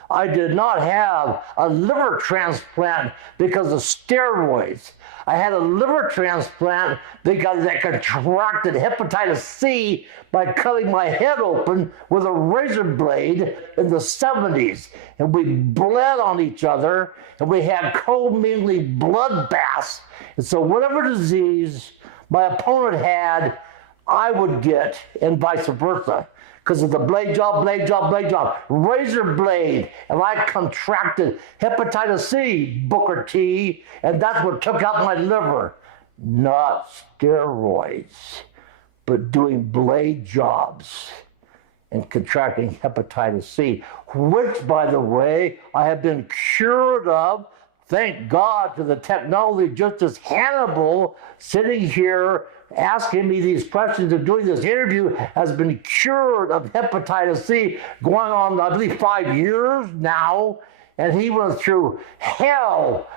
I did not have a liver transplant because of steroids. I had a liver transplant because I contracted hepatitis C by cutting my head open with a razor blade in the 70s. And we bled on each other, and we had commingling bloodbaths. And so whatever disease my opponent had, I would get, and vice versa. Because of the blade job, razor blade, and I contracted hepatitis C, Booker T, and that's what took out my liver. Not steroids, but doing blade jobs and contracting hepatitis C, which, by the way, I have been cured of. Thank God to the technology, just as Hannibal sitting here asking me these questions and doing this interview has been cured of hepatitis C going on, I believe, 5 years now. And he went through hell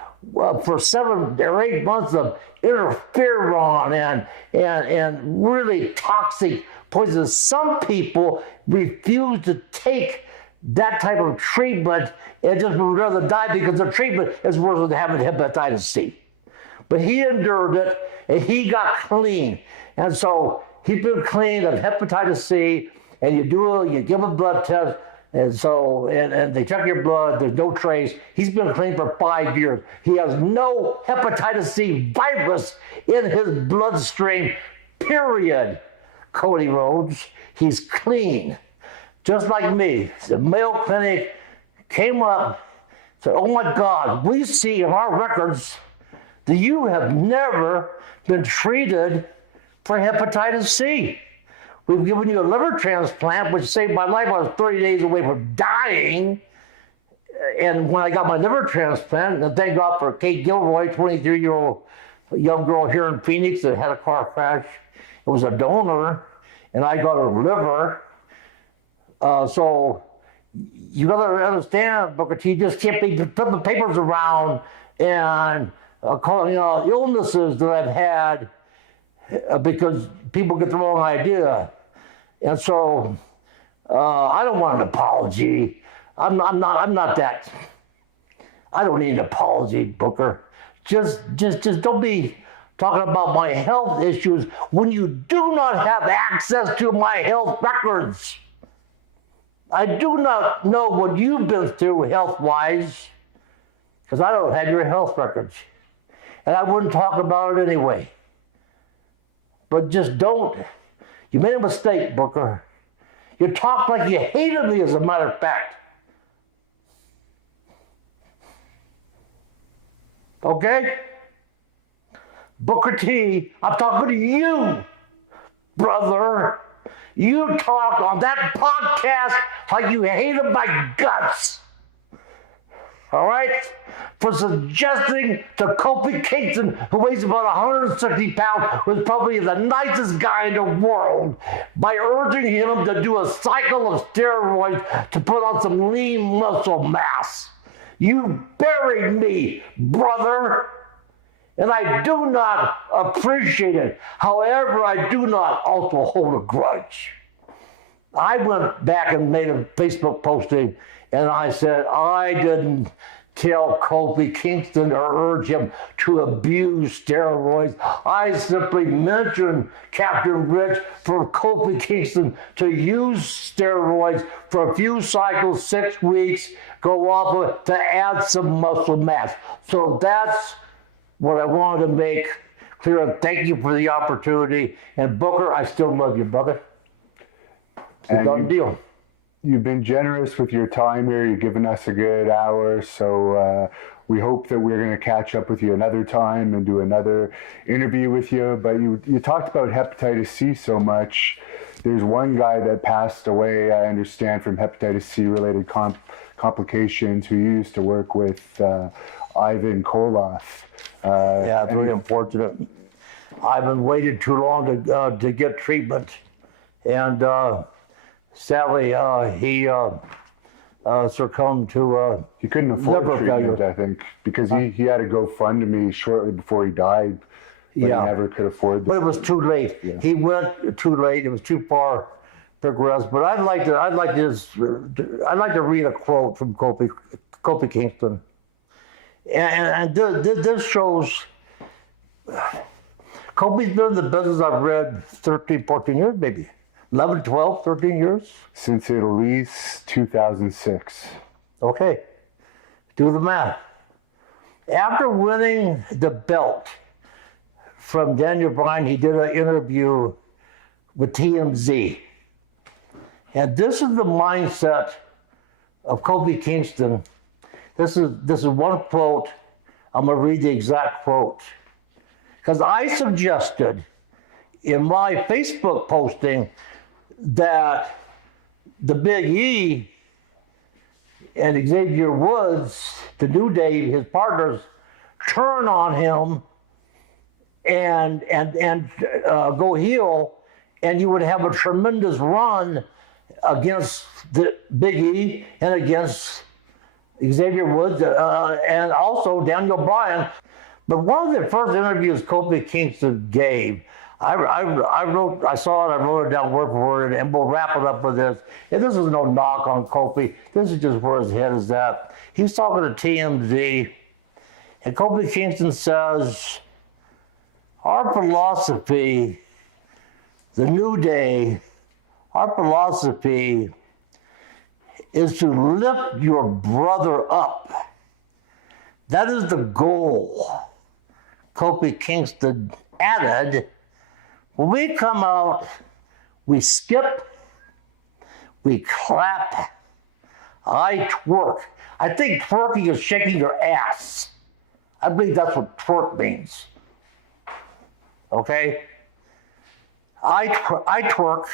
for 7 or 8 months of interferon and really toxic poisons. Some people refuse to take that type of treatment and just would rather die because the treatment is worse than having hepatitis C. But he endured it, and he got clean. And so he's been clean of hepatitis C, and you give him a blood test, and they check your blood, there's no trace. He's been clean for 5 years. He has no hepatitis C virus in his bloodstream, period. Cody Rhodes, he's clean. Just like me. The Mayo Clinic came up, said, oh my God, we see in our records that you have never been treated for hepatitis C. We've given you a liver transplant, which saved my life. I was 30 days away from dying. And when I got my liver transplant, and thank God for Kate Gilroy, 23-year-old young girl here in Phoenix that had a car crash. It was a donor, and I got her liver. So you got to understand, Booker T, just can't be flipping papers around and calling out illnesses that I've had because people get the wrong idea. And so I don't want an apology. I'm not that. I don't need an apology, Booker. Just don't be talking about my health issues when you do not have access to my health records. I do not know what you've been through health-wise because I don't have your health records. And I wouldn't talk about it anyway. But just don't. You made a mistake, Booker. You talked like you hated me, as a matter of fact. Okay? Booker T, I'm talking to you, brother. You talked on that podcast like you hated my guts. All right? For suggesting to Kofi Kingston, who weighs about 160 pounds, was probably the nicest guy in the world, by urging him to do a cycle of steroids to put on some lean muscle mass. You buried me, brother. And I do not appreciate it. However, I do not also hold a grudge. I went back and made a Facebook posting, and I said, I didn't tell Kofi Kingston or urge him to abuse steroids. I simply mentioned Captain Rich for Kofi Kingston to use steroids for a few cycles, 6 weeks, go off of it to add some muscle mass. So that's what I wanted to make clear. And thank you for the opportunity. And Booker, I still love you, brother. It's a done deal. You've been generous with your time here. You've given us a good hour. So we hope that we're going to catch up with you another time and do another interview with you. But you talked about hepatitis C so much. There's one guy that passed away, I understand, from hepatitis C-related complications who used to work with Ivan Koloff. Yeah, very unfortunate. Ivan waited too long to get treatment. And sadly, he succumbed to he couldn't afford liver treatment, failure. I think, because he had to go GoFundMe shortly before he died, but he never could afford. But it was too late. Yeah. He went too late. It was too far progressed. But I'd like to read a quote from Kofi Kingston, and this shows. Kofi's been in the business, I've read 13, 14 years, maybe. 11, 12, 13 years? Since at least 2006. Okay. Do the math. After winning the belt from Daniel Bryan, he did an interview with TMZ. And this is the mindset of Kofi Kingston. This is one quote. I'm going to read the exact quote. Because I suggested in my Facebook posting that the Big E and Xavier Woods, the New Day, his partners, turn on him go heel, and you would have a tremendous run against the Big E and against Xavier Woods and also Daniel Bryan. But one of the first interviews Kofi Kingston gave, I saw it, I wrote it down word for word, and we'll wrap it up with this. And this is no knock on Kofi. This is just where his head is at. He's talking to TMZ, and Kofi Kingston says, our philosophy, the New Day, our philosophy is to lift your brother up. That is the goal. Kofi Kingston added, when we come out, we skip, we clap, I twerk. I think twerking is shaking your ass. I believe that's what twerk means. Okay? I twerk.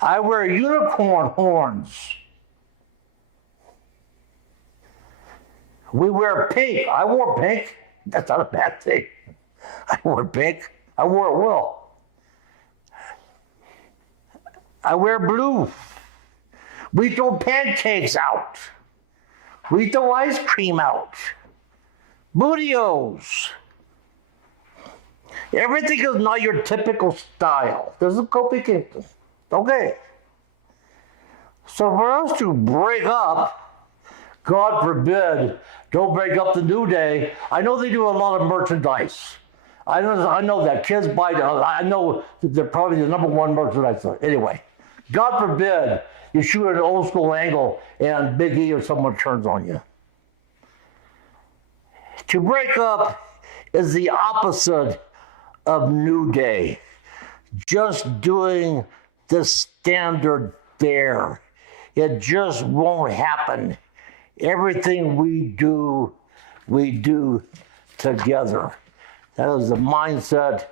I wear unicorn horns. We wear pink. I wore pink. That's not a bad thing. I wore pink. I wore it well. I wear blue. We throw pancakes out. We throw ice cream out. Bootios. Everything is not your typical style. This is Kofi Kingston. Okay. So for us to break up, God forbid, don't break up the New Day. I know they do a lot of merchandise. I know that kids buy. I know they're probably the number one merchandise. Anyway, God forbid you shoot an old school angle and Big E or someone turns on you. To break up is the opposite of New Day. Just doing the standard fare. It just won't happen. Everything we do together. That is the mindset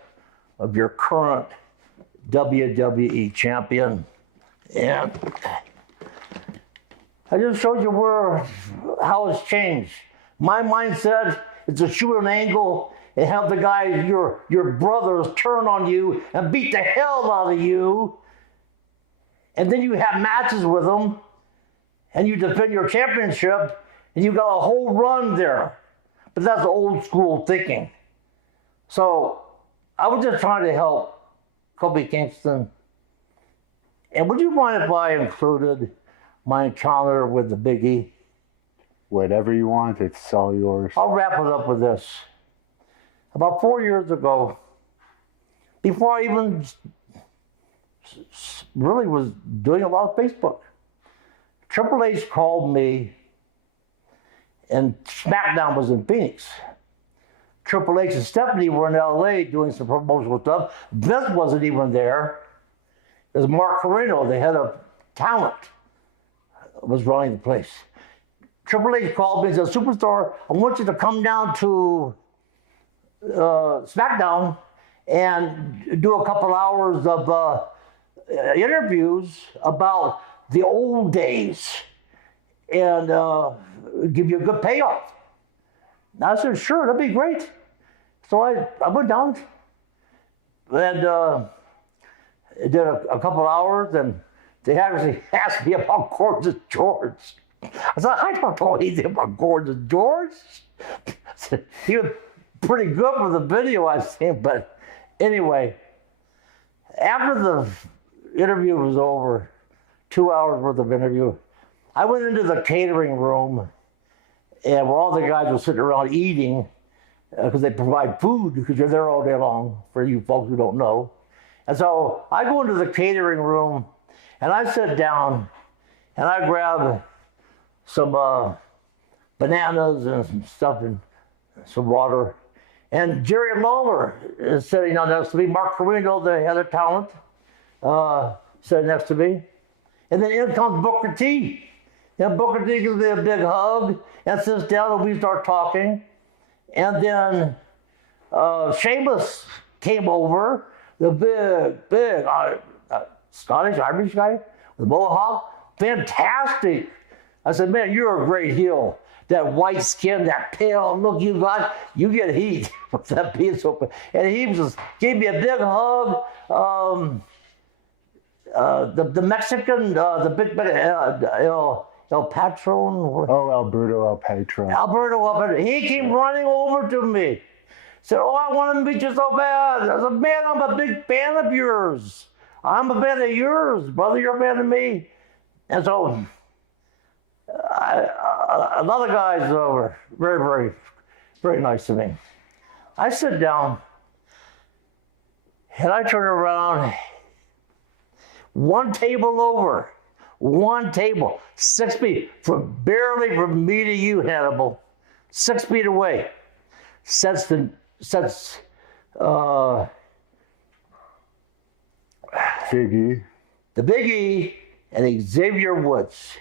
of your current WWE champion. And I just showed you how it's changed. My mindset is to shoot an angle and have the guys, your brothers, turn on you and beat the hell out of you. And then you have matches with them and you defend your championship and you got a whole run there. But that's old school thinking. So I was just trying to help Kofi Kingston. And would you mind if I included my encounter with the Big E? Whatever you want, it's all yours. I'll wrap it up with this. About 4 years ago, before I even really was doing a lot of Facebook, Triple H called me, and SmackDown was in Phoenix. Triple H and Stephanie were in LA doing some promotional stuff. Vince wasn't even there. It was Mark Carino, the head of talent, was running the place. Triple H called me and said, Superstar, I want you to come down to SmackDown and do a couple hours of interviews about the old days and give you a good payoff. And I said, sure, that'd be great. So I went down and did a couple hours, and they actually asked me about Gorgeous George. I said, I don't know anything about Gorgeous George. He was pretty good for the video I've seen, but anyway, after the interview was over, 2 hours worth of interview, I went into the catering room, and where all the guys were sitting around eating, because they provide food, because you're there all day long, for you folks who don't know. And so I go into the catering room, and I sit down, and I grab some bananas and some stuff and some water. And Jerry Lawler is sitting down next to me. Mark Carino, the head of talent, sitting next to me. And then in comes Booker T. And Booker T gives me a big hug and sits down, and we start talking. And then Sheamus came over, the big Scottish, Irish guy with a mohawk. Fantastic I said, man, you're a great heel. That white skin, that pale look you got, you get heat with that being so pale. And he just gave me a big hug. The Mexican, the big El Patron. Oh, Alberto El Patron. He came running over to me. Said, oh, I want to meet you so bad. I said, man, I'm a big fan of yours. I'm a fan of yours, brother. You're a fan of me. And so, another guys were very, very, very nice to me. I sit down, and I turn around, one table, 6 feet, barely from me to you, Hannibal, 6 feet away, sits Big E. the Big E and Xavier Woods.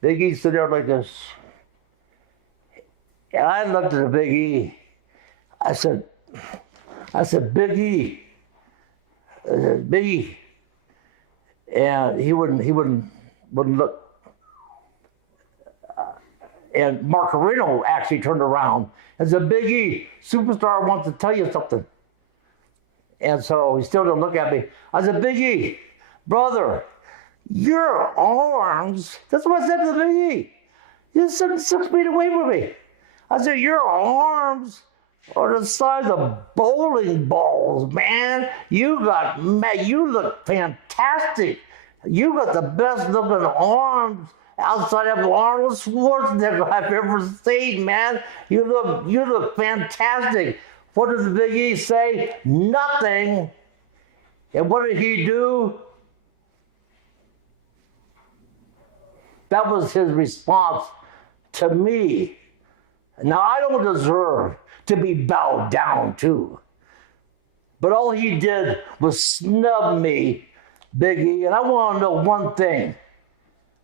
Big E stood there like this. And I looked at the Big E. I said, Big E. Big E. And he wouldn't look. And Mark Carino actually turned around and said, Big E, superstar wants to tell you something. And so he still didn't look at me. I said, Big E, brother, your arms, that's what I said to the Big E. You're 6 feet away from me. I said, your arms are the size of bowling balls, man. You look fantastic. You got the best looking arms outside of Arnold Schwarzenegger I've ever seen, man. You look fantastic. What did the Big E say? Nothing. And what did he do? That was his response to me. Now, I don't deserve to be bowed down to. But all he did was snub me, Big E. And I want to know one thing.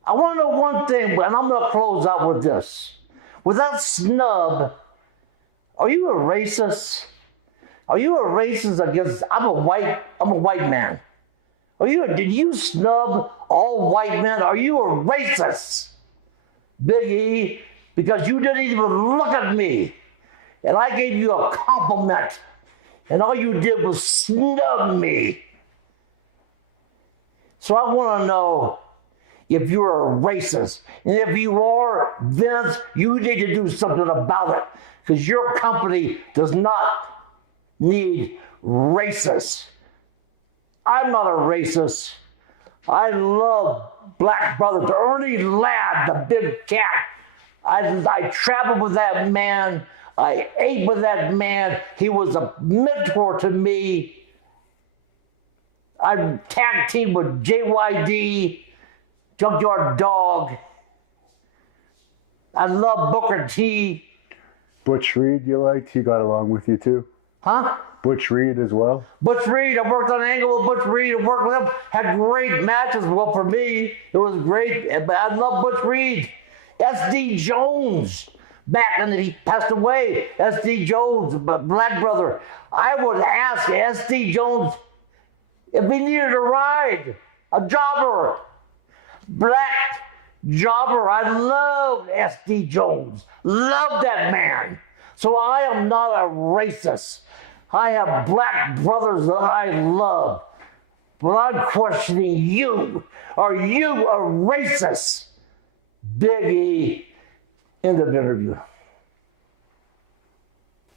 And I'm going to close out with this. With that snub, are you a racist? Are you a racist against, I'm a white man. Did you snub all white men? Are you a racist? Big E, because you didn't even look at me. And I gave you a compliment. And all you did was snub me. So I want to know if you're a racist. And if you are, Vince, you need to do something about it. Because your company does not need racists. I'm not a racist. I love Black Brothers. Ernie Ladd, the big cat. I traveled with that man. I ate with that man. He was a mentor to me. I tag teamed with JYD, Junkyard Dog. I love Booker T. Butch Reed, you liked? He got along with you too? Huh? Butch Reed as well? Butch Reed, I worked on an angle with Butch Reed. I worked with him, had great matches. Well, for me, it was great. But I love Butch Reed. S.D. Jones, back when he passed away. S.D. Jones, Black Brother. I would ask S.D. Jones if he needed a ride, a jobber. Black jobber. I love S.D. Jones. Love that man. So I am not a racist. I have black brothers that I love. But I'm questioning you. Are you a racist? Big E, end of interview.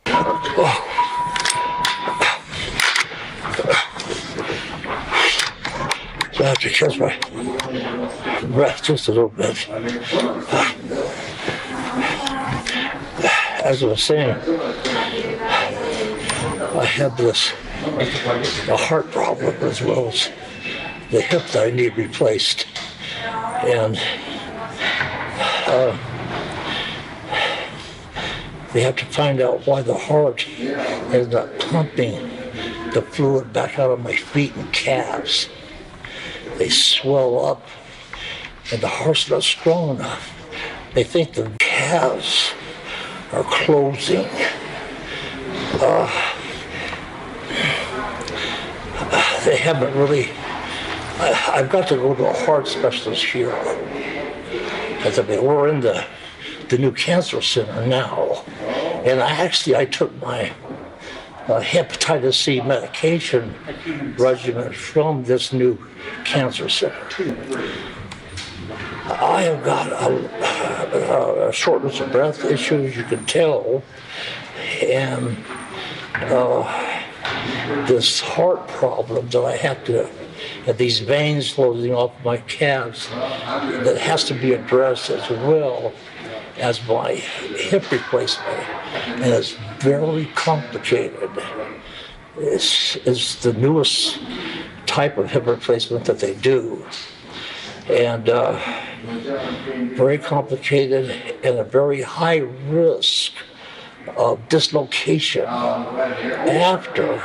So I have to catch my breath just a little bit. As I was saying, I had a heart problem as well as the hip that I need replaced. And they have to find out why the heart is not pumping the fluid back out of my feet and calves. They swell up and the heart's not strong enough. They think the calves are closing. They haven't really. I've got to go to a heart specialist here I said, we're in the new cancer center now. And I took my hepatitis C medication regimen from this new cancer center. I have got a shortness of breath issues, you can tell, and this heart problem that I have these veins closing off my calves that has to be addressed as well as my hip replacement, and it's very complicated. It's the newest type of hip replacement that they do, and very complicated and a very high risk of dislocation after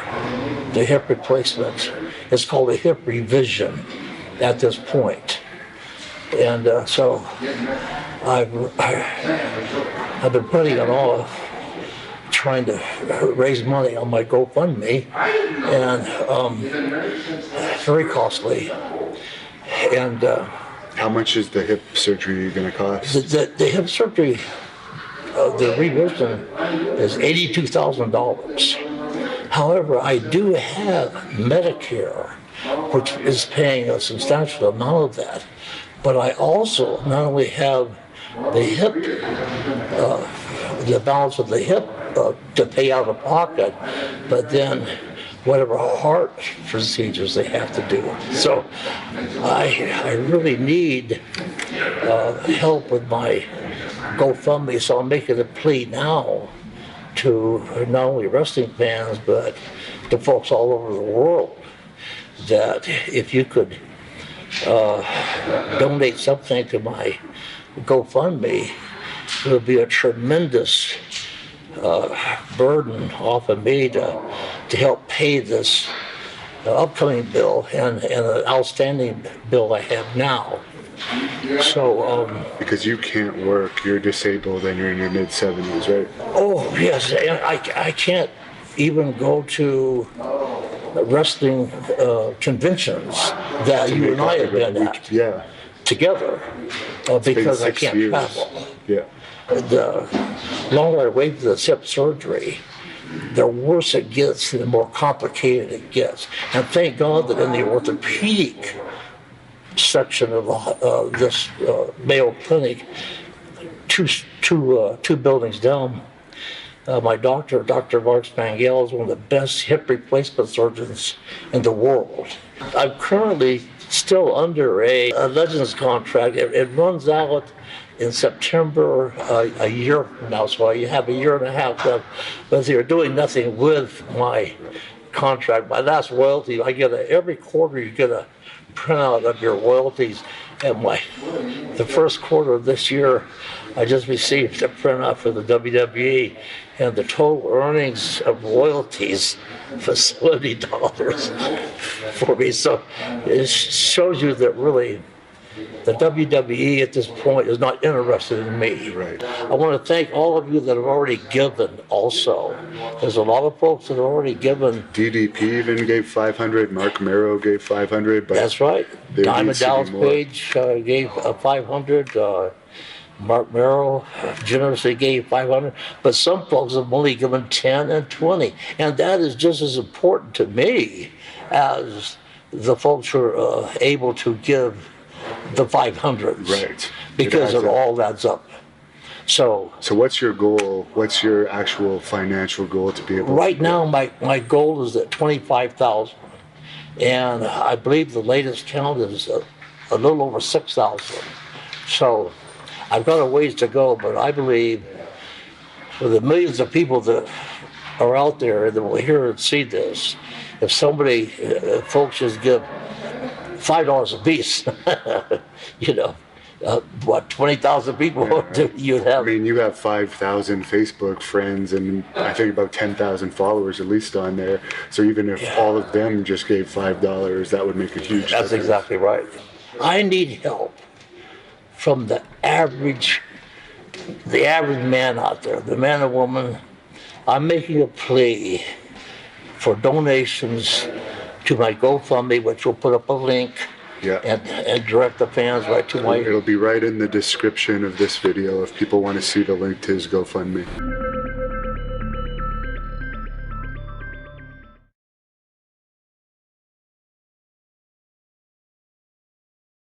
the hip replacement. It's called a hip revision at this point. And so I've been putting it off, trying to raise money on my GoFundMe, and very costly. And how much is the hip surgery going to cost? The hip surgery, the revision, is $82,000. However, I do have Medicare, which is paying a substantial amount of that. But I also not only have the hip, the balance of the hip to pay out of pocket, but then whatever heart procedures they have to do. So I really need help with my GoFundMe, so I'm making a plea now to not only wrestling fans, but to folks all over the world, that if you could donate something to my GoFundMe, it would be a tremendous burden off of me to help pay this upcoming bill and an outstanding bill I have now. So because you can't work, you're disabled, and you're in your mid-70s, right? oh yes, and I can't even go to wrestling conventions that you and I have been at together because I can't travel. Yeah. The longer I wait for the hip surgery, the worse it gets, the more complicated it gets. And thank God that in the orthopedic section of this Mayo Clinic, two buildings down, my doctor, Dr. Mark Spangel, is one of the best hip replacement surgeons in the world. I'm currently still under a Legends contract. It runs out in September a year from now, so I have a year and a half left. But they're doing nothing with my contract. My last royalty, I get every quarter you get a printout of your royalties, and the first quarter of this year, I just received a printout for the WWE, and the total earnings of royalties was $70 for me. So it shows you that really the WWE at this point is not interested in me. Right. I want to thank all of you that have already given also. There's a lot of folks that have already given. DDP even gave 500, Mark Mero gave 500. But that's right. Diamond Dallas Page gave 500. Mark Merrill generously gave 500, but some folks have only given 10 and 20, and that is just as important to me as the folks who are able to give the 500s, right? Because it all adds up. So what's your goal? What's your actual financial goal to be able? Right now, my goal is at 25,000, and I believe the latest count is a little over 6,000. So I've got a ways to go, but I believe for the millions of people that are out there that will hear and see this, if folks just give $5 a piece, 20,000 people you'd have. I mean, you have 5,000 Facebook friends and I think about 10,000 followers at least on there. So even if all of them just gave $5, that would make a huge difference. That's exactly right. I need help from the average man out there, the man or woman. I'm making a plea for donations to my GoFundMe, which we'll put up a link Yeah. and direct the fans right to my. It'll be right in the description of this video if people want to see the link to his GoFundMe.